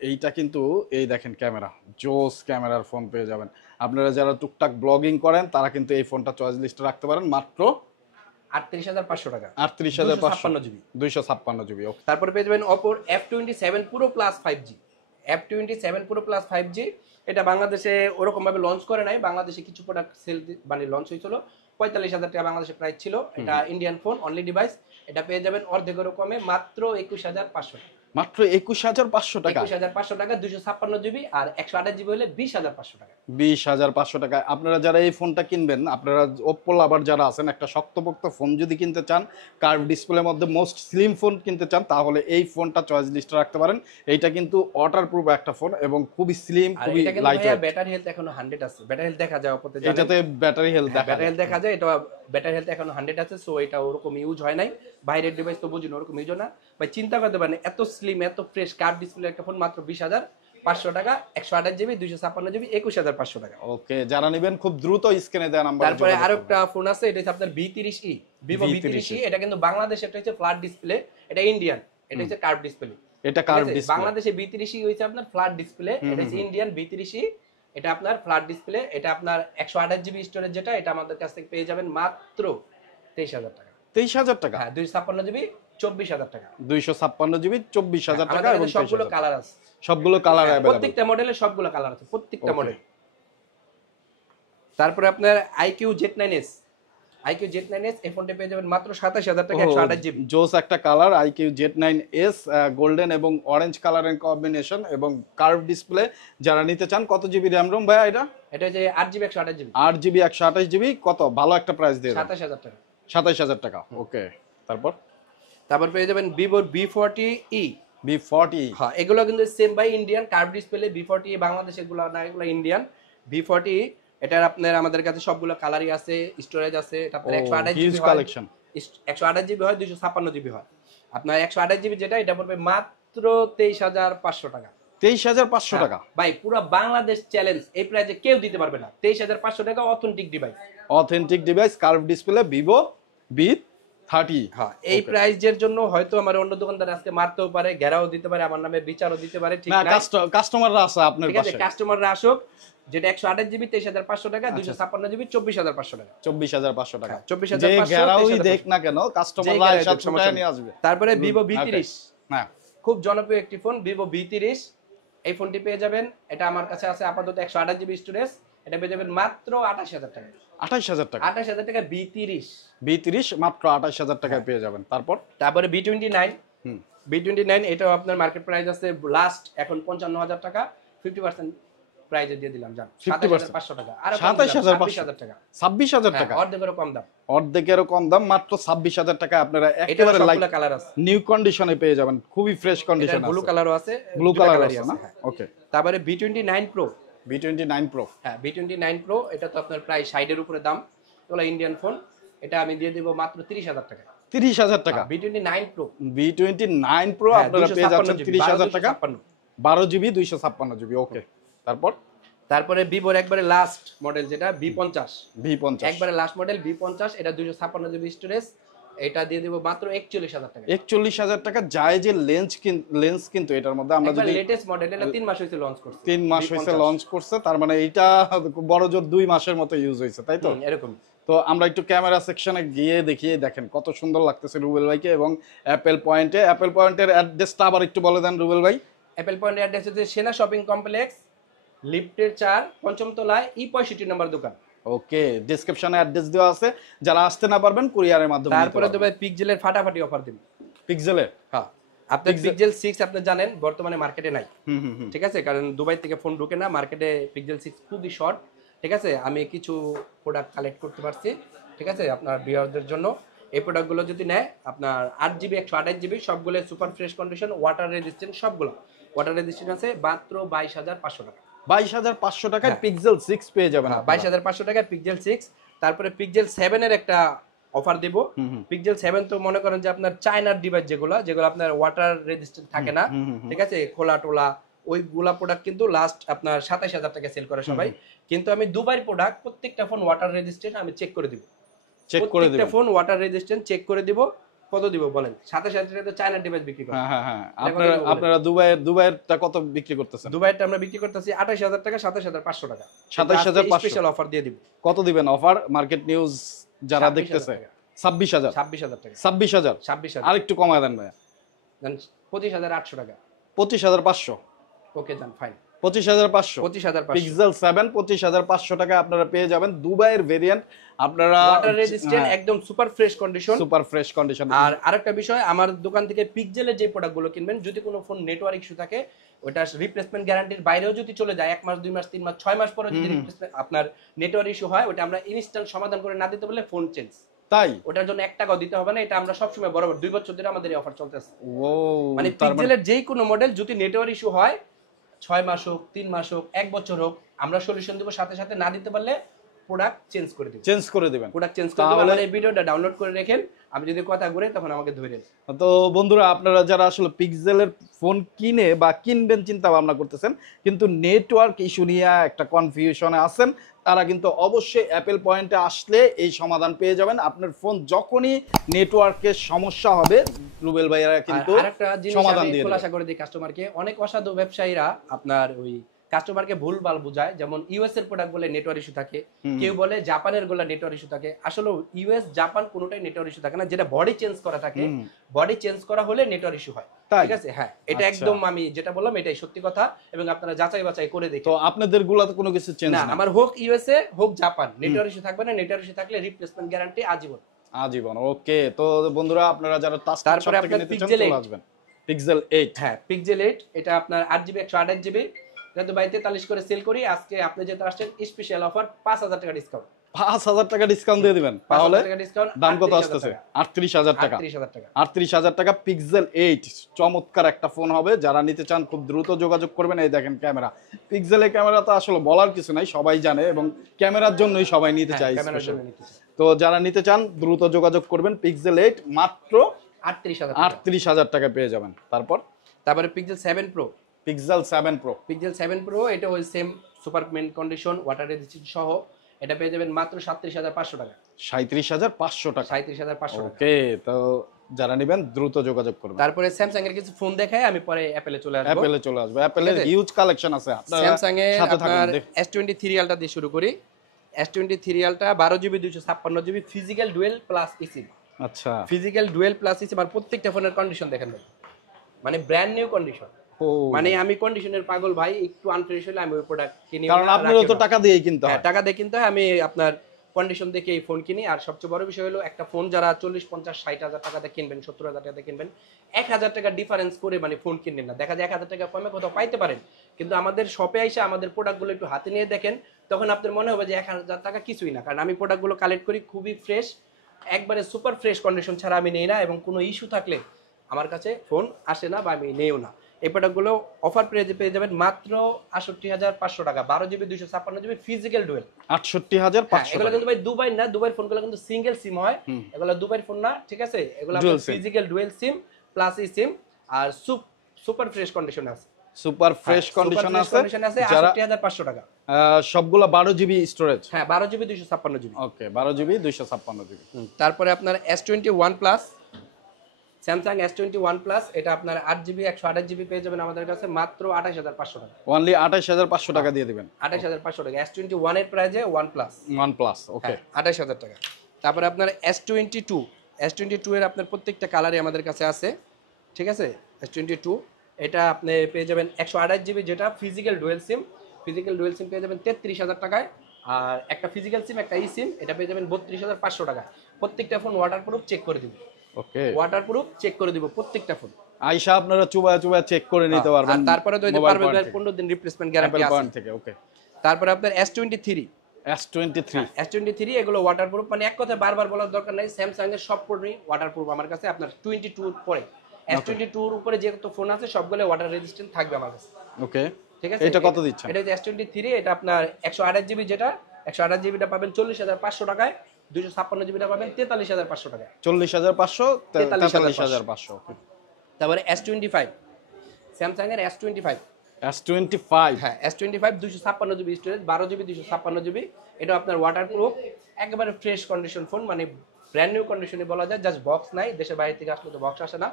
এইটা কিন্তু এই দেখেন ক্যামেরা, জোস ক্যামেরার ফোন পেয়ে যাবেন। আপনারা যারা টুকটাক ব্লগিং করেন তারা কিন্তু এই ফোনটা চয়েস লিস্টে রাখতে পারেন মাত্র 38,500 টাকা। 38,500 256GB। ওকে। তারপরে পেয়ে যাবেন Oppo F27 Pro Plus 5G। F27 Pro Plus 5G এটা বাংলাদেশে ওরকম ভাবে লঞ্চ করে নাই, বাংলাদেশে কিছু প্রোডাক্ট সেল মানে লঞ্চ হয়েছিল। 45,000 টাকা বাংলাদেশে প্রাইস ছিল। এটা ইন্ডিয়ান ফোন, অনলি ডিভাইস। এটা পেয়ে যাবেন অর্ধেকেরও কমে মাত্র 21,500 টাকা। মাত্র 21,500 টাকা। 21,500 টাকা, 256GB আর 128GB হলে 20,500 টাকা। 20,500 টাকা। আপনারা যারা এই ফোনটা কিনবেন, আপনারা ওপ্পো লাভার যারা আছেন, একটা শক্তপোক্ত ফোন যদি কিনতে চান, কার্ভ ডিসপ্লের মধ্যে মোস্ট স্লিম ফোন কিনতে চান, তাহলে এই ফোনটা চয়েস লিস্টে রাখতে পারেন। এইটা কিন্তু ওয়াটার প্রুফ একটা ফোন এবং খুবই স্লিম, খুবই লাইট ওয়েট। ব্যাটারি হেলথ এখনো 100 আছে। ব্যাটারি হেলথ দেখা যায় অপরতে, এটাতে ব্যাটারি হেলথ দেখা যায়। এটা ব্যাটারি হেলথ এখনো 100 আছে, সো এটা ওরকম ইউজ হয় নাই। বাইরের ডিভাইস তো বুঝুন ওরকম ইউজ না ভাই। চিন্তা করতে পারেন এত স্লিম এত ফ্রেশ কার্ভ ডিসপ্লে একটা ফোন মাত্র 20,500 টাকা, 128GB 256GB 21,500 টাকা। ওকে, যারা নেবেন খুব দ্রুত স্ক্রিনে দেওয়া নাম্বারে। তারপরে আরেকটা ফোন আছে, এটা হচ্ছে আপনার V30e, Vivo V30e। এটা কিন্তু বাংলাদেশে এটা হচ্ছে ফ্ল্যাট ডিসপ্লে, এটা ইন্ডিয়ান, এটা হচ্ছে কার্ভ ডিসপ্লে। এটা কার্ভ ডিসপ্লে। বাংলাদেশে V30e হইছে আপনার ফ্ল্যাট ডিসপ্লে, এটা হচ্ছে ইন্ডিয়ান V30e। এটা আপনার ফ্ল্যাট ডিসপ্লে, এটা আপনার 128GB স্টোরেজ, যেটা এটা আমাদের কাছ থেকে পেয়ে যাবেন মাত্র 23,000 টাকা। 23,000 টাকা? হ্যাঁ, 256GB 24,000 টাকা। 256GB 24,000 টাকা। এবং সবগুলো কালার আছে, সবগুলো কালার अवेलेबल, প্রত্যেকটা মডেলে সবগুলো কালার আছে, প্রত্যেকটা মডেল। তারপরে আপনার IQ Z9s, IQ Z9s এই ফোনটা পেয়ে যাবেন মাত্র 27,000 টাকা, 128GB। জোস একটা কালার IQ Z9s, গোল্ডেন এবং অরেঞ্জ কালারের কম্বিনেশন এবং কার্ভ ডিসপ্লে। যারা নিতে চান, কত জিবি র‍্যাম রোম ভাই এটা? এটা হচ্ছে 8GB 128GB। 8GB 128GB। কত ভালো একটা প্রাইস দিয়ে 27,000 টাকা। 27,000 টাকা। ওকে। তারপর পেয়ে যাবেন Vivo V40e। V40, হ্যাঁ, এগুলো কিন্তু same by Indian curve display. V40e Bangladesh এগুলো না, এগুলো ইন্ডিয়ান। V40e এটার আপনার আমাদের কাছে সবগুলো কালারই আছে, স্টোরেজ আছে। এটা আপনার 128GB কালেকশন, 128GB হয়, 256GB হয়। আপনার 128GB যেটা, এটা পড়বে মাত্র 23,500 টাকা। 23,500 টাকা ভাই, পুরো বাংলাদেশ চ্যালেঞ্জ, এই প্রাইসে কেউ দিতে পারবে না। 23,500 টাকা authentic device, authentic device, curve display, Vivo V30। হ্যাঁ, এই প্রাইজের জন্য হয়তো আমার অন্য দোকানদার আজকে মারতেও পারে, ঘেরাও দিতে পারে, আমার নামে বিচারও দিতে পারে, ঠিক না? না, কাস্টমাররা আছে আপনার ঠিক আছে, পাশে। কাস্টমাররা আসুক। যেটা 128GB 23,500 টাকা, 256GB 24,500 টাকা। 24,500 টাকা। 24,500 যে ঘেরাওই দেখ না কেন, কাস্টমাররা এসে ছুটায় নিয়ে আসবে। তারপরে Vivo V30, হ্যাঁ, খুব জনপ্রিয় একটি ফোন Vivo V30। এই ফোনটি পেয়ে যাবেন, এটা আমার কাছে আছে আপাতত 128GB স্টোরেজ। এটা পেয়ে যাবেন মাত্র 28,000 টাকা। 28,000 টাকা? 28,000 টাকা V30 মাত্র 28,000 টাকায় পেয়ে যাবেন। তারপরে B29, এটাও আপনার মার্কেট প্রাইস আছে লাস্ট এখন 55,000 টাকা। 50% প্রাইজে দিয়ে দিলাম, জান 27,500 টাকা। আর 27,500 টাকা, 26,000 টাকা, অর্ধেকেরও কম দাম। অর্ধেকেরও কম দাম, মাত্র 26,000 টাকা আপনারা একেবারে লাইক কালার আছে, নিউ কন্ডিশনে পেয়ে যাবেন, খুবই ফ্রেশ কন্ডিশন আছে। ব্লু কালারও আছে, ব্লু কালার আছে না? ওকে। তারপরে B29 Pro, হ্যাঁ, B29 Pro এটা তো আপনার প্রায় 60 এর উপরে দাম। এগুলো ইন্ডিয়ান ফোন, এটা আমি দিয়ে দেব মাত্র 30,000 টাকা। 30,000 টাকা? B29 Pro আপনারা পেয়ে যাচ্ছেন 30,000 টাকা, 12GB 256GB। ওকে। তারপরে Vivoর একবারে লাস্ট মডেল যেটা V50, V50 একবারে লাস্ট মডেল V50। এটা 256GB স্টোরেজ, এটা দিয়ে দিব মাত্র 41,000 টাকা। 41,000 টাকা যায় যে লেন্স কিন্তু এটার মধ্যে আমরা যদি লেটেস্ট মডেল, এটা 3 মাস হইছে লঞ্চ করছে, 3 মাস হইছে লঞ্চ করছে, তার মানে এটা বড় জোর 2 মাসের মতো ইউজ হইছে, তাই তো? এরকম। তো আমরা একটু ক্যামেরা সেকশনে গিয়ে দেখিয়ে দেখেন কত সুন্দর লাগতেছে রুবেল ভাইকে। এবং অ্যাপেল পয়েন্টের অ্যাড্রেসটা আবার একটু বলে দেন রুবেল ভাই। অ্যাপেল পয়েন্টের অ্যাড্রেস হচ্ছে সেনা শপিং কমপ্লেক্স, লিফটের 4, পঞ্চম তলায়, E65 নম্বর দোকান। ওকে, ডেসক্রিপশনে অ্যাড্রেস দেওয়া আছে, যারা আসতে না পারবেন কুরিয়ারের মাধ্যমে। তারপরে তো ভাই পিক্সেলের ফাটাফাটি অফার দিন। পিক্সেলের, হ্যাঁ, আপনার পিক্সেল 6 আপনি জানেন বর্তমানে মার্কেটে নাই। ঠিক আছে, কারণ দুবাই থেকে ফোন ঢুকে না মার্কেটে। পিক্সেল 6 খুবই শর্ট। ঠিক আছে, আমি কিছু প্রোডাক্ট কালেক্ট করতে পারছি। ঠিক আছে, আপনার ভিউয়ারদের জন্য এই প্রোডাক্টগুলো যদি নেয়, আপনার 8GB 128GB সবগুলো super fresh condition, water resistant, সবগুলো ওয়াটার রেজিস্ট্যান্ট আছে, মাত্র 22,500 টাকা। 22,500 টাকায় পিক্সেল 6 পেয়ে যাবেন। 22,500 টাকায় পিক্সেল 6। তারপরে পিক্সেল 7 এর একটা অফার দিব। পিক্সেল 7 তো মনে করেন যে আপনার চায়নার ডিভাইস যেগুলো আপনার ওয়াটার রেজিস্ট্যান্ট থাকে না, ঠিক আছে, খোলা টোলা ওইগুলা প্রোডাক্ট কিন্তু লাস্ট আপনার 27,000 টাকা সেল করে সবাই। কিন্তু আমি দুবাইয়ের প্রোডাক্ট প্রত্যেকটা ফোন ওয়াটার রেজিস্ট্যান্ট আমি চেক করে দিব। প্রত্যেকটা ফোন ওয়াটার রেজিস্ট্যান্ট চেক করে দিব। কত দিব বলেন? 27,000 টাকা তো চায়নার ডিভাইস বিক্রি করে। হ্যাঁ, আপনারা দুবাইয়েরটা কত বিক্রি করতেছেন? দুবাইয়েরটা আমরা বিক্রি করতেছি 28,000 টাকা, 27,500 টাকা। 27,500 স্পেশাল অফার দিয়ে দিব। কত দিবেন অফার? মার্কেট নিউজ যারা দেখতেছে 26,000 টাকা। 26,000 আরেকটু কমায় দেন ভাই। দেন 25,800 টাকা। 25,500। ওকে দেন, ফাইন। 25,500 পিক্সেল 7 25,500 টাকা আপনারা পেয়ে যাবেন। দুবাইয়ের ভেরিয়েন্ট, আপনারা ওয়াটার রেজিস্ট্যান্ট, একদম সুপার ফ্রেশ কন্ডিশন। আর আরেকটা বিষয়, আমার দোকান থেকে পিক্সেলের যে প্রোডাক্টগুলো কিনবেন, যদি কোনো ফোন নেটওয়ার্ক ইস্যু থাকে, ওটা রিপ্লেসমেন্ট গ্যারান্টির বাইরেও যদি চলে যায়, 1 মাস 2 মাস 3 মাস 6 মাস পরে যদি রিপ্লেসমেন্ট আপনার নেটওয়ার্ক ইস্যু হয়, ওটা আমরা ইনস্ট্যান্ট সমাধান করে না দিতে পারলে ফোন চেঞ্জ। তাই ওটার জন্য 1 টাকাও দিতে হবে না। এটা আমরা সবসময় বরাবর 2 বছর ধরে আমাদের এই অফার চলতেছে। ও, মানে পিক্সেলের যেই কোনো মডেল যদি নেটওয়ার্ক ইস্যু হয়, 6 মাস হোক, 3 মাস হোক, 1 বছর হোক, আমরা সলিউশন দেব। সাথে সাথে না দিতে পারলে প্রোডাক্ট চেঞ্জ করে দিবেন। প্রোডাক্ট চেঞ্জ করে দিবেন। এই ভিডিওটা ডাউনলোড করে রাখেন, আমি যদি কথা ঘুরে তখন আমাকে ধরেন। তো বন্ধুরা, আপনারা যারা আসলে পিক্সেলের ফোন কিনে বা কিনবেন চিন্তা ভাবনা করতেছেন, কিন্তু নেটওয়ার্ক ইস্যু নিয়ে একটা কনফিউশনে আছেন, তারা কিন্তু অবশ্যই অ্যাপেল পয়েন্টে আসলে এই সমাধান পেয়ে যাবেন। আপনার ফোন যখনই নেটওয়ার্কের সমস্যা হবে, রুবেল ভাইরা কিন্তু সমাধান দিয়ে দেবে। আশা করে দিই কাস্টমারকে, অনেক অসাধু ব্যবসায়ীরা আপনার ওই কাস্টমারকে ভুলভাল বোঝায়। যেমন ইউএস এর প্রোডাক্ট বলে নেটওয়ার্ক ইস্যু থাকে, কেউ বলে জাপানের গুলা নেটওয়ার্ক ইস্যু থাকে। আসলে ইউএস জাপান কোনোটাই নেটওয়ার্ক ইস্যু থাকে না। যেটা বডি চেঞ্জ করা থাকে, বডি চেঞ্জ করা হলে নেটওয়ার্ক ইস্যু হয়। ঠিক আছে, হ্যাঁ, এটা একদম আমি যেটা বললাম এটাই সত্যি কথা, এবং আপনারা যাচাই বাছাই করে দেখেন। তো আপনাদের গুলাতে কোনো কিছু চেঞ্জ না? আমার হোক ইউএসএ হোক জাপান, নেটওয়ার্ক ইস্যু থাকবে না। নেটওয়ার্ক ইস্যু থাকলে রিপ্লেসমেন্ট গ্যারান্টি আজীবন। ওকে, তো বন্ধুরা, আপনারা যারা তারপরে আপনার পিক্সেল 8, হ্যাঁ পিক্সেল 8, এটা আপনার 8GB 128GB, এটা তো 42 করে সেল করি। আজকে আপনি যেটা আসছেন স্পেশাল অফার 5,000 টাকা ডিসকাউন্ট। 5,000 টাকা ডিসকাউন্ট দিয়ে দিবেন, তাহলে দাম কত আসতেছে? 38,000 টাকা। 38,000 টাকা পিক্সেল 8 চমৎকার একটা ফোন হবে। যারা নিতে চান খুব দ্রুত যোগাযোগ করবেন। এই দেখেন ক্যামেরা, পিক্সেলের ক্যামেরা তো আসলে বলার কিছু নাই, সবাই জানে, এবং ক্যামেরার জন্যই সবাই নিতে চায়। তো যারা নিতে চান দ্রুত যোগাযোগ করবেন। পিক্সেল 8 মাত্র 38,000 টাকা পেয়ে যাবেন। তারপরে পিক্সেল 7 প্রো। পিক্সেল 7 প্রো এটা ওই same super main condition, water resistant সহ, এটা পেয়ে যাবেন মাত্র 37,500 টাকা। 37,500 টাকা। 37,500 টাকা। ওকে, তো যারা নেবেন দ্রুত যোগাযোগ করবেন। তারপরে স্যামসাং এর কিছু ফোন দেখায়, আমি পরে অ্যাপেলে চলে আসব। অ্যাপেলের হিউজ কালেকশন আছে। স্যামসাং এর আপনার S23 আলট্রা দিয়ে শুরু করি। S23 ultra 12GB 256GB physical dual plus eSIM. আচ্ছা, ফিজিক্যাল ডুয়েল প্লাস ইসিম। আর প্রত্যেকটা ফোনের কন্ডিশন দেখেন ভাই, মানে ব্র্যান্ড নিউ কন্ডিশন। মানে আমি কন্ডিশনের পাগল ভাই, একটু আনফ্রেশ হলে আমি ওই প্রোডাক্ট কিনি, কারণ আপনারও তো টাকা দিয়েই কিনতে হয়। টাকা দিয়ে কিনতে হয়। আমি আপনার কন্ডিশন দেখে এই ফোন কিনি। আর সবচেয়ে বড় বিষয় হলো, একটা ফোন যারা 40, 50, 60,000 টাকাতে কিনবেন, 70,000 টাকাতে কিনবেন, 1,000 টাকা ডিফারেন্স করে মানে ফোন কিনবেন না। দেখা যায় 1,000 টাকা কমে কোথাও পাইতে পারেন, কিন্তু আমাদের শপে এসে আমাদের প্রোডাক্টগুলো একটু হাতে নিয়ে দেখেন, তখন আপনার মনে হবে যে 1,000 টাকা কিছুই না। কারণ আমি প্রোডাক্টগুলো কালেক্ট করি খুবই ফ্রেশ, একবারে সুপার ফ্রেশ কন্ডিশন ছাড়া আমি নেই না, এবং কোনো ইস্যু থাকলে আমার কাছে ফোন আসে না বা আমি নেইও না। এই প্রোডাক্টগুলো অফার প্রাইসে পেয়ে যাবেন মাত্র 68,500 টাকা। 12GB 256GB physical dual 68,500। এগুলো কিন্তু ভাই দুবাই না, দুবাইয়ের ফোনগুলো কিন্তু সিঙ্গেল সিম হয়, এগুলো দুবাইয়ের ফোন না। ঠিক আছে, এগুলো ফিজিক্যাল ডুয়েল সিম প্লাস ই সিম, আর সুপার ফ্রেশ কন্ডিশন আছে। সুপার ফ্রেশ কন্ডিশন আছে, যারা 68500 টাকা। সবগুলা 12 জিবি স্টোরেজ। হ্যাঁ 12 জিবি 256 জিবি। ওকে 12 জিবি 256 জিবি। তারপরে আপনার S21 plus, Samsung S21 plus, এটা আপনার 8 জিবি 128 জিবি পেয়ে যাবেন আমাদের কাছে মাত্র 28500 টাকা। অনলি 28500 টাকা দিয়ে দিবেন। 28500 টাকা S21 এর প্রাইজে 1 প্লাস। 1 প্লাস ওকে 28000 টাকা। তারপরে আপনার S22 এর আপনার প্রত্যেকটা কালারই আমাদের কাছে আছে, ঠিক আছে। S22 এটা আপনি পেয়ে যাবেন 128 জিবি, যেটা ফিজিক্যাল ডুয়াল সিম পেয়ে যাবেন 33000 টাকায়। আর একটা ফিজিক্যাল সিম একটা ই সিম এটা পেয়ে যাবেন 32500 টাকায়। প্রত্যেকটা ফোন ওয়াটারপ্রুফ চেক করে দিব। ওকে ওয়াটারপ্রুফ চেক করে দিব প্রত্যেকটা ফোন। আয়শা আপনারা চুবায়া চেক করে নিতে পারবেন। আর তারপরে তো পারবে 15 দিন রিপ্লেসমেন্ট গ্যারান্টি আছে থেকে। ওকে তারপরে আপনার S23 এগুলো ওয়াটারপ্রুফ, মানে এক কথায় বারবার বলার দরকার নাই, স্যামসাং এর সব ফোনই ওয়াটারপ্রুফ আমার কাছে। আপনার 22 পরে S22 এর উপরে যেহেতু ফোন আছে সবগুলো ওয়াটার রেজিস্ট্যান্ট থাকবে আমার কাছে। ওকে ঠিক আছে। এটা কত দিচ্ছেন? এটা S23, এটা আপনার 128 জিবি, যেটা 128 জিবিটা পাবেন 40500 টাকায়, 256 জিবিটা পাবেন 43500 টাকায়। 40500 43500। তারপরে S25, স্যামসাং এর S25, হ্যাঁ S25 256 GB storage, 12 GB 256 GB. এটা আপনার ওয়াটারপ্রুফ, একেবারে ফ্রেশ কন্ডিশন ফোন, মানে ব্র্যান্ড নিউ কন্ডিশনে বলা যায়, জাস্ট বক্স নাই, দেশের বাইরে থেকে আসলে তো বক্স আসে না।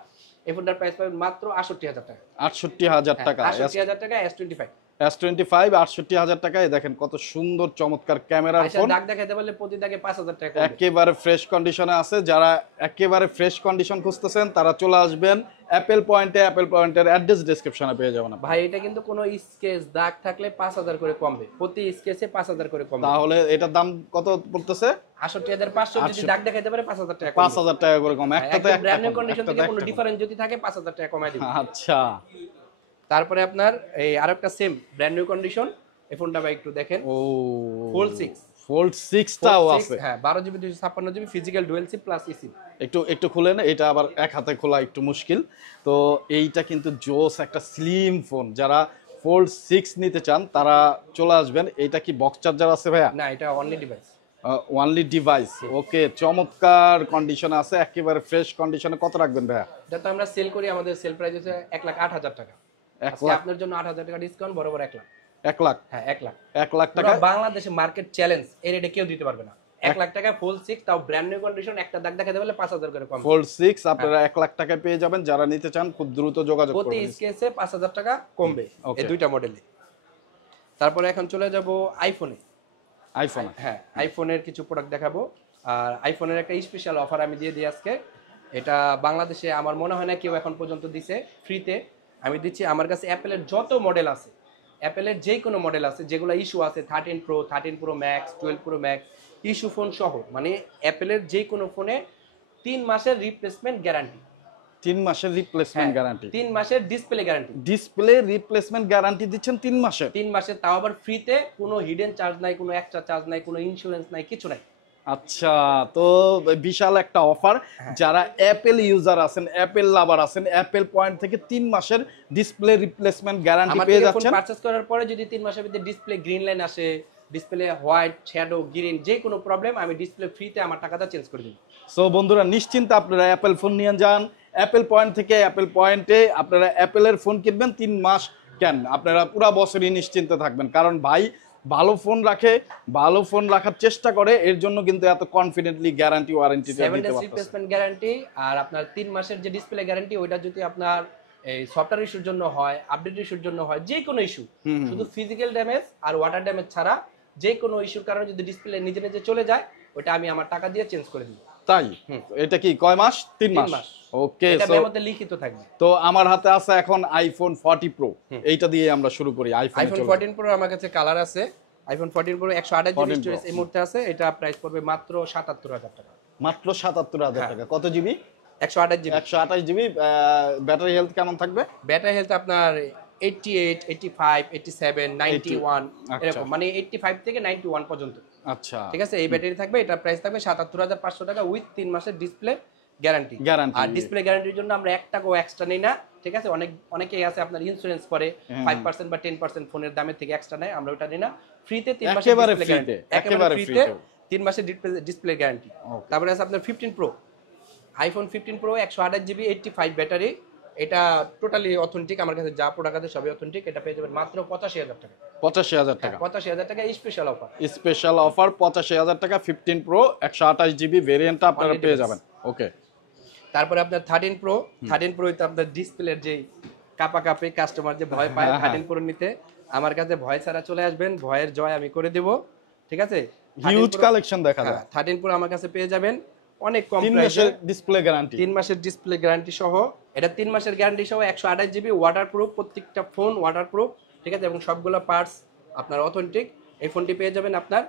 এই ফোনটার প্রাইস পাবেন মাত্র 68000 টাকা। 68000 টাকা 68000 টাকা S25। S25 68000 টাকায় দেখেন কত সুন্দর চমৎকার ক্যামেরার ফোন। দাগ দেখাতে পারলে প্রতি দাগে 5000 টাকা। একেবারে ফ্রেশ কন্ডিশনে আছে, যারা একেবারে ফ্রেশ কন্ডিশন খুঁজতেছেন তারা চলে আসবেন অ্যাপল পয়েন্টের অ্যাড্রেস ডেসক্রিপশনে পেয়ে যাবেন। ভাই এটা কিন্তু কোনো স্কেচ দাগ থাকলে 5000 করে কমবে, প্রতি স্কেচে 5000 করে কমবে। তাহলে এটার দাম কত পড়তেছে? 68500। যদি দাগ দেখাতে পারে 5000 টাকা, 5000 টাকা করে কম। একটাতে ব্র্যান্ড নিউ কন্ডিশন থেকে কোনো ডিফারেন্স যদি থাকে 5000 টাকা কমায় দিবেন। আচ্ছা। তারপরে আপনার এই আরেকটা সেম ব্র্যান্ড নিউ কন্ডিশন এই ফোনটা ভাই একটু দেখেন। ও Fold 6 টাও আছে। হ্যাঁ 12 GB 256 GB physical dual SIM plus e SIM. একটু খুলে না, এটা আবার এক হাতে খোলা একটু মুশকিল। তো এইটা কিন্তু জোস একটা স্লিম ফোন, যারা Fold 6 নিতে চান তারা চলে আসবেন। এটা কি বক্স চার্জার আছে ভাইয়া? না, এটা only device. Only device. Okay চমৎকার কন্ডিশনে আছে, একেবারে ফ্রেশ কন্ডিশনে। কত রাখবেন ভাইয়া? এটা তো আমরা সেল করি, আমাদের সেল প্রাইস হচ্ছে 1,08,000 টাকা। আজকে আপনার জন্য 8000 টাকা ডিসকাউন্ট, বরাবর 1 লাখ। 1 লাখ? হ্যাঁ 1 লাখ। 1 লাখ টাকা বাংলাদেশে মার্কেট চ্যালেঞ্জ, এর রেটে কেউ দিতে পারবে না। 1 লাখ টাকা ফুল 6, তাও ব্র্যান্ড নিউ কন্ডিশন, একটা দাগ দেখাতে বলে 5000 করে কম। Fold 6 আপনারা 1 লাখ টাকায় পেয়ে যাবেন। যারা নিতে চান খুব দ্রুত যোগাযোগ করুন। প্রতি স্কেচে 5000 টাকা কমবে এই দুইটা মডেলে। তারপরে এখন চলে যাব আইফোনে। হ্যাঁ আইফোনের কিছু প্রোডাক্ট দেখাবো। আর আইফোনের একটা স্পেশাল অফার আমি দিয়ে দিই আজকে। এটা বাংলাদেশে আমার মনে হয় না কেউ এখন পর্যন্ত দিছে। ফ্রিতে আমি দিচ্ছি। আমার কাছে অ্যাপেলের যত মডেল আছে, অ্যাপেলের যে কোনো মডেল আছে যেগুলো ইস্যু আছে, 13 pro, 13 pro max, 12 pro max, issue phone সহ, মানে অ্যাপেলের যে কোনো ফোনে 3 মাসের রিপ্লেসমেন্ট গ্যারান্টি। 3 মাসের রিপ্লেসমেন্ট গ্যারান্টি। 3 মাসের display guarantee. Display replacement guarantee দিচ্ছেন 3 মাসের? 3 মাসের, তাও আবার ফ্রিতে, কোনো হিডেন চার্জ নাই, কোনো এক্সট্রা চার্জ নাই, কোনো ইন্স্যুরেন্স নাই, কিছু নাই। আচ্ছা, তো বিশাল একটা অফার। যারা অ্যাপেল ইউজার আছেন, অ্যাপেল লাভার আছেন, অ্যাপেল পয়েন্ট থেকে 3 মাসের ডিসপ্লে রিপ্লেসমেন্ট গ্যারান্টি পেয়ে যাচ্ছেন। পারচেজ করার পরে যদি 3 মাসের ভিতরে ডিসপ্লে গ্রিন লাইন আসে, ডিসপ্লে হোয়াইট, শ্যাডো, গ্রিন, যে কোনো প্রবলেম, আমি ডিসপ্লে ফ্রিতে আমার টাকাটা চেঞ্জ করে দিই। সো বন্ধুরা নিশ্চিন্তে আপনারা অ্যাপেল ফোন নিয়ে যান অ্যাপেল পয়েন্ট থেকে। অ্যাপেল পয়েন্টে আপনারা অ্যাপেলের ফোন কিনবেন 3 মাস কেন, আপনারা পুরো বছরই নিশ্চিন্তে থাকবেন। কারণ ভাই ভালো ফোন রাখে, ভালো ফোন রাখার চেষ্টা করে, এর জন্য কিন্তু এত কনফিডেন্টলি গ্যারান্টি ওয়ারেন্টি দিতে 7 ডেজ রিপ্লেসমেন্ট গ্যারান্টি। আর আপনার 3 মাসের যে ডিসপ্লে গ্যারান্টি, ওইটা যদি আপনার এই সফটওয়্যার ইস্যুর জন্য হয়, আপডেট ইস্যুর জন্য হয়, যে কোনো ইস্যু, শুধু ফিজিক্যাল ড্যামেজ আর ওয়াটার ড্যামেজ ছাড়া যে কোনো ইস্যুর কারণে যদি ডিসপ্লে নিজে নিজে চলে যায়, ওটা আমি আমার টাকা দিয়ে চেঞ্জ করে দিব। তাই? এটা কি কয় মাস? 3 মাস। ওকে, এটা এর মধ্যে লিখিত থাকবে। তো আমার হাতে আছে এখন আইফোন 40 প্রো, এইটা দিয়ে আমরা শুরু করি। আইফোন 14 প্রো আমার কাছে কালার আছে। আইফোন 14 প্রো 128 জিবি স্টোরেজ এই মুহূর্তে আছে। এটা প্রাইস পড়বে মাত্র 77000 টাকা। মাত্র 77000 টাকা। কত GB? 128 GB. 128 GB. Battery health কেমন থাকবে? ব্যাটারি হেলথ আপনার 88, 85, 87, 91 এরকম, মানে 85 থেকে 91 পর্যন্ত। আচ্ছা, ঠিক আছে, এই ব্যাটারি থাকবে। এটা প্রাইস থাকবে 77500 টাকা উইথ 3 মাসের ডিসপ্লে গ্যারান্টি। আর ডিসপ্লে গ্যারান্টির জন্য আমরা 1 টাকাও এক্সট্রা নেই না। ঠিক আছে, অনেকেই আছে আপনার ইন্স্যুরেন্স করে 5% বা 10% ফোনের দামের থেকে এক্সট্রা নেয়, আমরা ওটা নিই না। ফ্রিতে 3 মাসের ডিসপ্লে গ্যারান্টি, একেবারে ফ্রিতে 3 মাসের ডিসপ্লে গ্যারান্টি। তারপরে আছে আপনার 15 pro, iPhone 15 pro 128 GB 85 battery. এটা টোটালি অথেন্টিক, আমার কাছে যা প্রোডাক্ট আছে সবই অথেন্টিক। এটা পেয়ে যাবেন মাত্র 85,000 টাকা। 85,000 টাকা 85,000 টাকা স্পেশাল অফার। স্পেশাল অফার 85,000 টাকা 15 প্রো 128 জিবি ভেরিয়েন্টটা আপনারা পেয়ে যাবেন। ওকে, তারপরে আপনার 13 প্রো, 13 প্রো তে আপনার ডিসপ্লের যে কাপে কাস্টমার যে ভয় পায় 13 প্রো নিতে, আমার কাছে ভয় ছাড়া চলে আসবেন, ভয়ের জয় আমি করে দেব, ঠিক আছে? হিউজ কালেকশন দেখা যায়। 13 প্রো আমার কাছে পেয়ে যাবেন অনেক কম 3 প্রাইসে, মাসের ডিসপ্লে গ্যারান্টি, 3 মাসের ডিসপ্লে গ্যারান্টি সহ। এটা 3 মাসের গ্যারান্টি সহ 128 জিবি ওয়াটারপ্রুফ, প্রত্যেকটা ফোন ওয়াটারপ্রুফ, ঠিক আছে? এবং সবগুলো পার্টস আপনার অথেন্টিক। এই ফোনটি পেয়ে যাবেন আপনার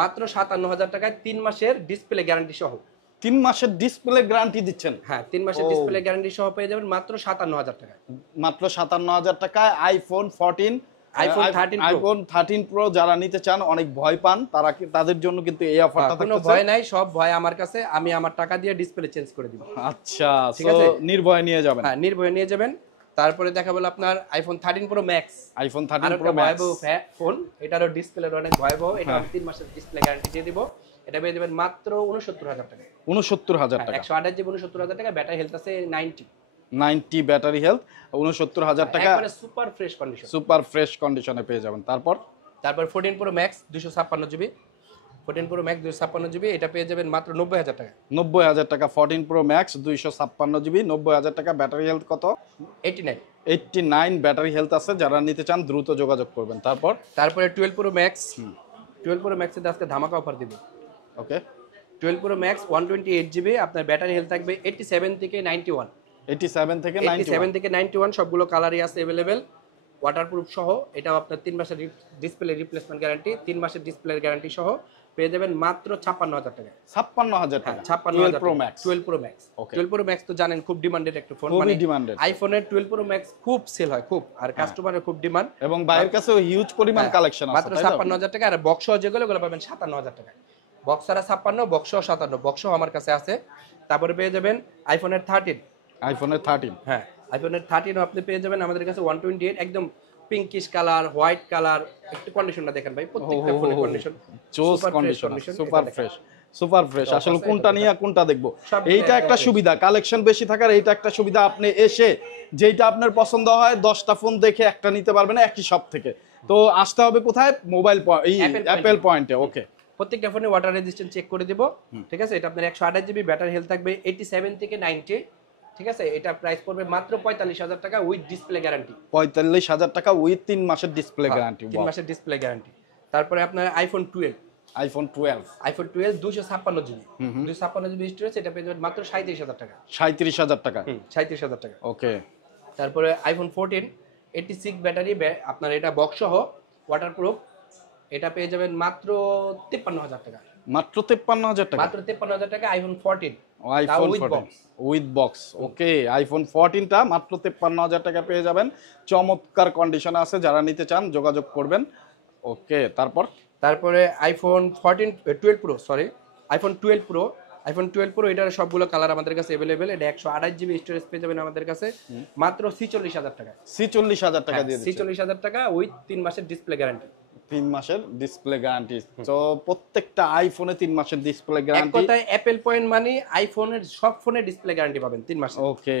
মাত্র 57,000 টাকায় 3 মাসের ডিসপ্লে গ্যারান্টি সহ। 3 মাসের ডিসপ্লে গ্যারান্টি দিচ্ছেন? হ্যাঁ, 3 মাসের ডিসপ্লে গ্যারান্টি সহ পেয়ে যাবেন মাত্র 57,000 টাকায়। মাত্র 57,000 টাকায় আইফোন 14, আইফোন 13 প্রো যারা নিতে চান, অনেক ভয় পান, তাদের জন্য কিন্তু এই অফারটা থাকছে। কোনো ভয় নাই, সব ভয় আমার কাছে, আমি আমার টাকা দিয়ে ডিসপ্লে চেঞ্জ করে দিব। আচ্ছা, ঠিক আছে, নির্ভয় নিয়ে যাবেন। হ্যাঁ, নির্ভয় নিয়ে যাবেন। তারপরে দেখাবো আপনার iPhone 13 pro max. IPhone 13 pro max phone, এটারও ডিসপ্লের অনেক ভয়াবহ। এটা আমি 3 মাসের ডিসপ্লে গ্যারান্টি দিয়ে দিব। এটা পেয়ে যাবেন মাত্র 69,000 টাকা। 69,000 টাকা, 128 জিবি 69,000 টাকা, ব্যাটারি হেলথ আছে 90 ব্যাটারি হেলথ, 69,000 টাকা, একবারে super fresh condition, super fresh কন্ডিশনে পেয়ে যাবেন। তারপর 14 pro max 256 GB, 14 pro max 256 GB, এটা পেয়ে যাবেন মাত্র 90,000 টাকা। 90,000 টাকা 14 প্রো ম্যাক্স 256 জিবি, 90,000 টাকা। ব্যাটারি হেলথ কত? 89 ব্যাটারি হেলথ আছে, যারা নিতে চান দ্রুত যোগাযোগ করবেন। তারপরে 12 প্রো ম্যাক্স, 12 প্রো ম্যাক্সে আজকে ধামাকা অফার দিব। ওকে, 12 প্রো ম্যাক্স 128 জিবি, আপনার ব্যাটারি হেলথ থাকবে 87 থেকে 91, 87 থেকে 91 সবগুলো কালারই আছে अवेलेबल, ওয়াটারপ্রুফ সহ। এটাও আপনার 3 মাসের ডিসপ্লে রিপ্লেসমেন্ট গ্যারান্টি, 3 মাসের ডিসপ্লে গ্যারান্টি সহ পেয়ে যাবেন মাত্র 56,000 টাকা। 56,000 টাকা 56,000 pro max, 12 pro max. 12 pro max তো জানেন খুব ডিমান্ডেড একটা ফোন, মানে আইফোনের 12 প্রো ম্যাক্স খুব সেল হয় খুব, আর কাস্টমারের খুব ডিমান্ড, এবং বাইরের কাছেও হিউজ পরিমাণ কালেকশন আছে। মাত্র 56,000 টাকা। আর বক্স সহ যেগুলো পাবেন 57,000 টাকা। বক্স ছাড়া 56, বক্স সহ 57, বক্স সহ আমার কাছে আছে। তারপরে পেয়ে যাবেন আইফোনের 13, আইফোনের 13, হ্যাঁ আইফোনের 13 আপনি পেয়ে যাবেন আমাদের কাছে 128, একদম পিঙ্কিশ কালার, হোয়াইট কালার। একটু কন্ডিশনটা দেখেন ভাই, প্রত্যেকটা ফোনের কন্ডিশন জোস condition, super fresh, super fresh. আসলে কোনটা নিয়ে কোনটা দেখবো, এইটা একটা সুবিধা, কালেকশন বেশি থাকার এইটা একটা সুবিধা। আপনি এসে যেটা আপনার পছন্দ হয় 10টা ফোন দেখে একটা নিতে পারবেন একই শপ থেকে। তো আসতে হবে কোথায়? মোবাইল অ্যাপেল পয়েন্টে। ওকে, প্রত্যেকটা ফোনে ওয়াটার রেজিস্ট্যান্স চেক করে দিব, ঠিক আছে? এটা আপনার 128 জিবি, ব্যাটারি হেলথ থাকবে 87 থেকে 90, ঠিক আছে? এটা প্রাইস পড়বে মাত্র 45,000 টাকা উইথ ডিসপ্লে গ্যারান্টি। 45,000 টাকা উইথ 3 মাসের ডিসপ্লে গ্যারান্টি। 3 মাসের ডিসপ্লে গ্যারান্টি। তারপরে আপনার iPhone 12, iPhone 12, 256 GB, 256 GB storage, এটা পেয়ে যাবেন মাত্র 37,000 টাকা। 37,000 টাকা, 37,000 টাকা। ওকে। তারপরে আইফোন 14, 86 ব্যাটারি, আপনার এটা বক্স সহ ওয়াটারপ্রুফ, এটা পেয়ে যাবেন মাত্র 53,000 টাকা। মাত্র 53,000 টাকা, মাত্র 53,000 টাকা iPhone 14, iPhone 14 with box. Okay, iPhone 14টা মাত্র 53,000 টাকা পেয়ে যাবেন, চমৎকার কন্ডিশনে আছে, যারা নিতে চান যোগাযোগ করবেন। ওকে, তারপরে iPhone 12 pro, sorry iPhone 12 pro, iPhone 12 pro এটার সবগুলো কালার আমাদের কাছে अवेलेबल। এটা 128 জিবি স্টোরেজ পেয়ে যাবেন আমাদের কাছে মাত্র 46,000 টাকা। 46,000 টাকা দিয়ে দিচ্ছি, 46,000 টাকা উইথ 3 মাসের ডিসপ্লে গ্যারান্টি। 3 মাসের ডিসপ্লে গ্যারান্টি। তো প্রত্যেকটা আইফোনে 3 মাসের ডিসপ্লে গ্যারান্টি। এক কথায় অ্যাপল পয়েন্ট মানে আইফোনের সব ফোনে ডিসপ্লে গ্যারান্টি পাবেন 3 মাস। ওকে,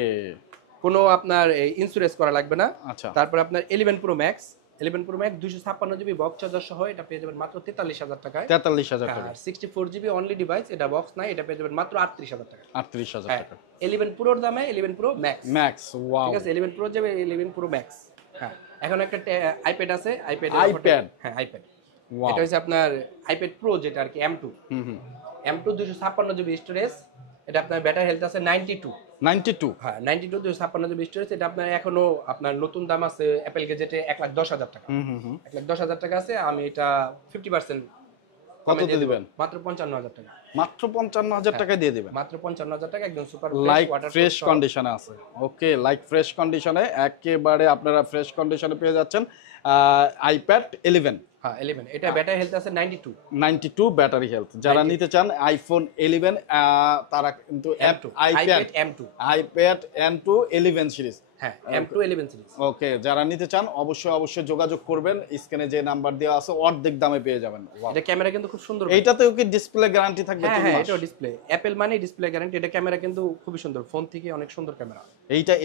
কোনো আপনার ইন্স্যুরেন্স করা লাগবে না। আচ্ছা, তারপর আপনার 11 pro max, 11 pro max 256 GB box charger সহ, এটা পেয়ে যাবেন মাত্র 43,000 টাকায়। 43,000 টাকা। আর 64 জিবি অনলি ডিভাইস, এটা বক্স নাই, এটা পেয়ে যাবেন মাত্র 38,000 টাকা। 38,000 টাকা 11 প্রোর দামে 11 প্রো ম্যাক্স, ম্যাক্স। ওয়াও, ঠিক আছে? 11 প্রো যাবে 11 প্রো ম্যাক্স। হ্যাঁ, এখন একটা আইপ্যাড আছে, আইপ্যাড, হ্যাঁ আইপ্যাড। এটা হচ্ছে আপনার আইপ্যাড প্রো, যেটা আর কি M2, M2 256 জিবি স্টোরেজ, এটা আপনার ব্যাটারি হেলথ আছে 92, হ্যাঁ 92, 256 জিবি স্টোরেজ। এটা আপনার এখনো আপনার নতুন দাম আছে অ্যাপল গেজেটে 1,10,000 টাকা, 1,10,000 টাকা আছে। আমি এটা 50% কত দিয়ে দিবেন? মাত্র 55,000 টাকা। মাত্র 55,000 টাকা দিয়ে দিবেন, মাত্র 55,000 টাকা, একদম সুপার লাইক ফ্রেশ কন্ডিশনে আছে। ওকে, লাইক ফ্রেশ কন্ডিশনে, একেবারে আপনারা ফ্রেশ কন্ডিশনে পেয়ে যাচ্ছেন আইপ্যাড 11। হ্যাঁ 11, এটা ব্যাটারি হেলথ আছে 92 ব্যাটারি হেলথ। যারা নিতে চান আইফোন 11 তারা কিন্তু আইপ্যাড M2 11 সিরিজ হ্যাঁ M2 11 সিরিজ। ওকে, যারা নিতে চান অবশ্যই অবশ্যই যোগাযোগ করবেন, স্ক্রিনে যে নাম্বার দেওয়া আছে অর্ধেক দামে পেয়ে যাবেন। এটা ক্যামেরা কিন্তু খুব সুন্দর। এইটাতেও কি ডিসপ্লে গ্যারান্টি থাকবে? হ্যাঁ হ্যাঁ, এটাও ডিসপ্লে, অ্যাপেল মানে ডিসপ্লে গ্যারান্টি। এটা ক্যামেরা কিন্তু খুবই সুন্দর, ফোন থেকে অনেক সুন্দর ক্যামেরা।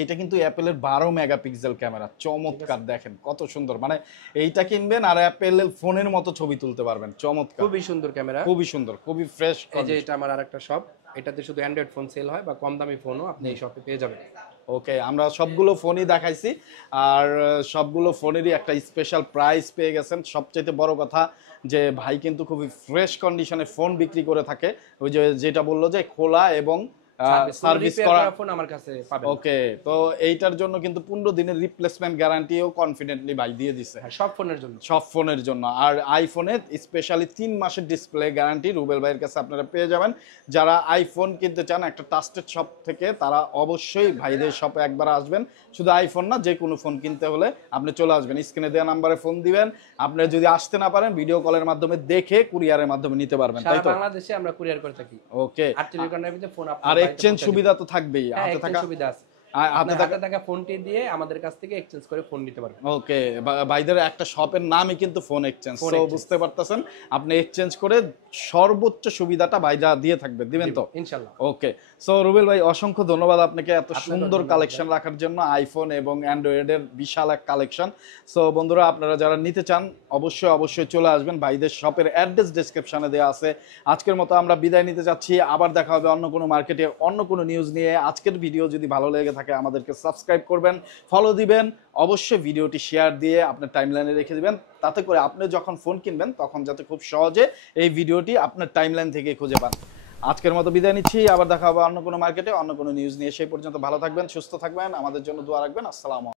এইটা কিন্তু অ্যাপেলের 12 মেগাপিক্সেল ক্যামেরা, চমৎকার। দেখেন কত সুন্দর, মানে এইটা কিনবেন আর অ্যাপেলের ফোনের মতো ছবি তুলতে পারবেন, চমৎকার, খুবই সুন্দর ক্যামেরা, খুবই সুন্দর, খুবই ফ্রেশ। এই যে এটা আমার আরেকটা শপ, এটাতে শুধু অ্যান্ড্রয়েড ফোন সেল হয় বা কম দামি ফোনও আপনি এই শপে পেয়ে যাবেন। ওকে, আমরা সবগুলো ফোনই দেখাইছি আর সবগুলো ফোনেরই একটা স্পেশাল প্রাইস পেয়ে গেছেন। সবচেয়ে বড় কথা যে ভাই কিন্তু খুবই ফ্রেশ কন্ডিশনে ফোন বিক্রি করে থাকে, ওই যে যেটা বললো যে খোলা এবং সার্ভিস করা ফোন আমার কাছে পাবেন। ওকে, তো এইটার জন্য কিন্তু 15 দিনের রিপ্লেসমেন্ট গ্যারান্টিও কনফিডেন্টলি ভাই দিয়ে দিছে সব ফোনের জন্য, সব ফোনের জন্য। আর আইফোনে স্পেশালি 3 মাসের ডিসপ্লে গ্যারান্টি রুবেল ভাইয়ের কাছে আপনারা পেয়ে যাবেন। যারা আইফোন কিনতে চান একটা ট্রাস্টেড শপ থেকে, তারা অবশ্যই ভাইদের শপে একবার আসবেন। শুধু আইফোন না, যে কোনো ফোন কিনতে হলে আপনি চলে আসবেন, স্ক্রিনে দেওয়া নাম্বারে ফোন দিবেন। আপনি যদি আসতে না পারেন ভিডিও কলের মাধ্যমে দেখে কুরিয়ারের মাধ্যমে নিতে পারবেন, তাই তো? বাংলাদেশে আমরা কুরিয়ার করে থাকি। ওকে, 48 ঘন্টার ভিতরে ফোন আর এক্সচেঞ্জ সুবিধা তো থাকবেই, হাতে থাকা সুবিধা আছে। হাতে থাকা ফোনটি দিয়ে আমাদের কাছ থেকে এক্সচেঞ্জ করে ফোন নিতে পারবেন। ওকে, ভাইদের একটা শপের নামই কিন্তু ফোন এক্সচেঞ্জ, তো বুঝতে পারতেছেন আপনি এক্সচেঞ্জ করে সর্বোচ্চ সুবিধাটা ভাইরা দিয়ে থাকবে, দিবেন তো ইনশাআল্লাহ। ওকে, সো রুবেল ভাই অসংখ্য ধন্যবাদ আপনাকে এত সুন্দর কালেকশন রাখার জন্য, আইফোন এবং অ্যান্ড্রয়েডের বিশাল এক কালেকশন। সো বন্ধুরা, আপনারা যারা নিতে চান অবশ্যই অবশ্যই চলে আসবেন, ভাইদের শপের অ্যাড্রেস ডেসক্রিপশনে দেওয়া আছে। আজকের মতো আমরা বিদায় নিতে যাচ্ছি, আবার দেখা হবে অন্য কোনো মার্কেটে অন্য কোনো নিউজ নিয়ে। আজকের ভিডিও যদি ভালো লেগে থাকে আমাদেরকে সাবস্ক্রাইব করবেন, ফলো দিবেন, অবশ্যই ভিডিওটি শেয়ার দিয়ে আপনার টাইমলাইনে রেখে দিবেন, তাতে করে আপনি যখন ফোন কিনবেন তখন যাতে খুব সহজে এই ভিডিওটি আপনার টাইমলাইন থেকে খুঁজে পান। আজকের মতো বিদায় নিচ্ছি, আবার দেখা হবে অন্য কোনো মার্কেটে অন্য কোনো নিউজ নিয়ে। সেই পর্যন্ত ভালো থাকবেন, সুস্থ থাকবেন, আমাদের জন্য দোয়া রাখবেন। আসসালামু আলাইকুম।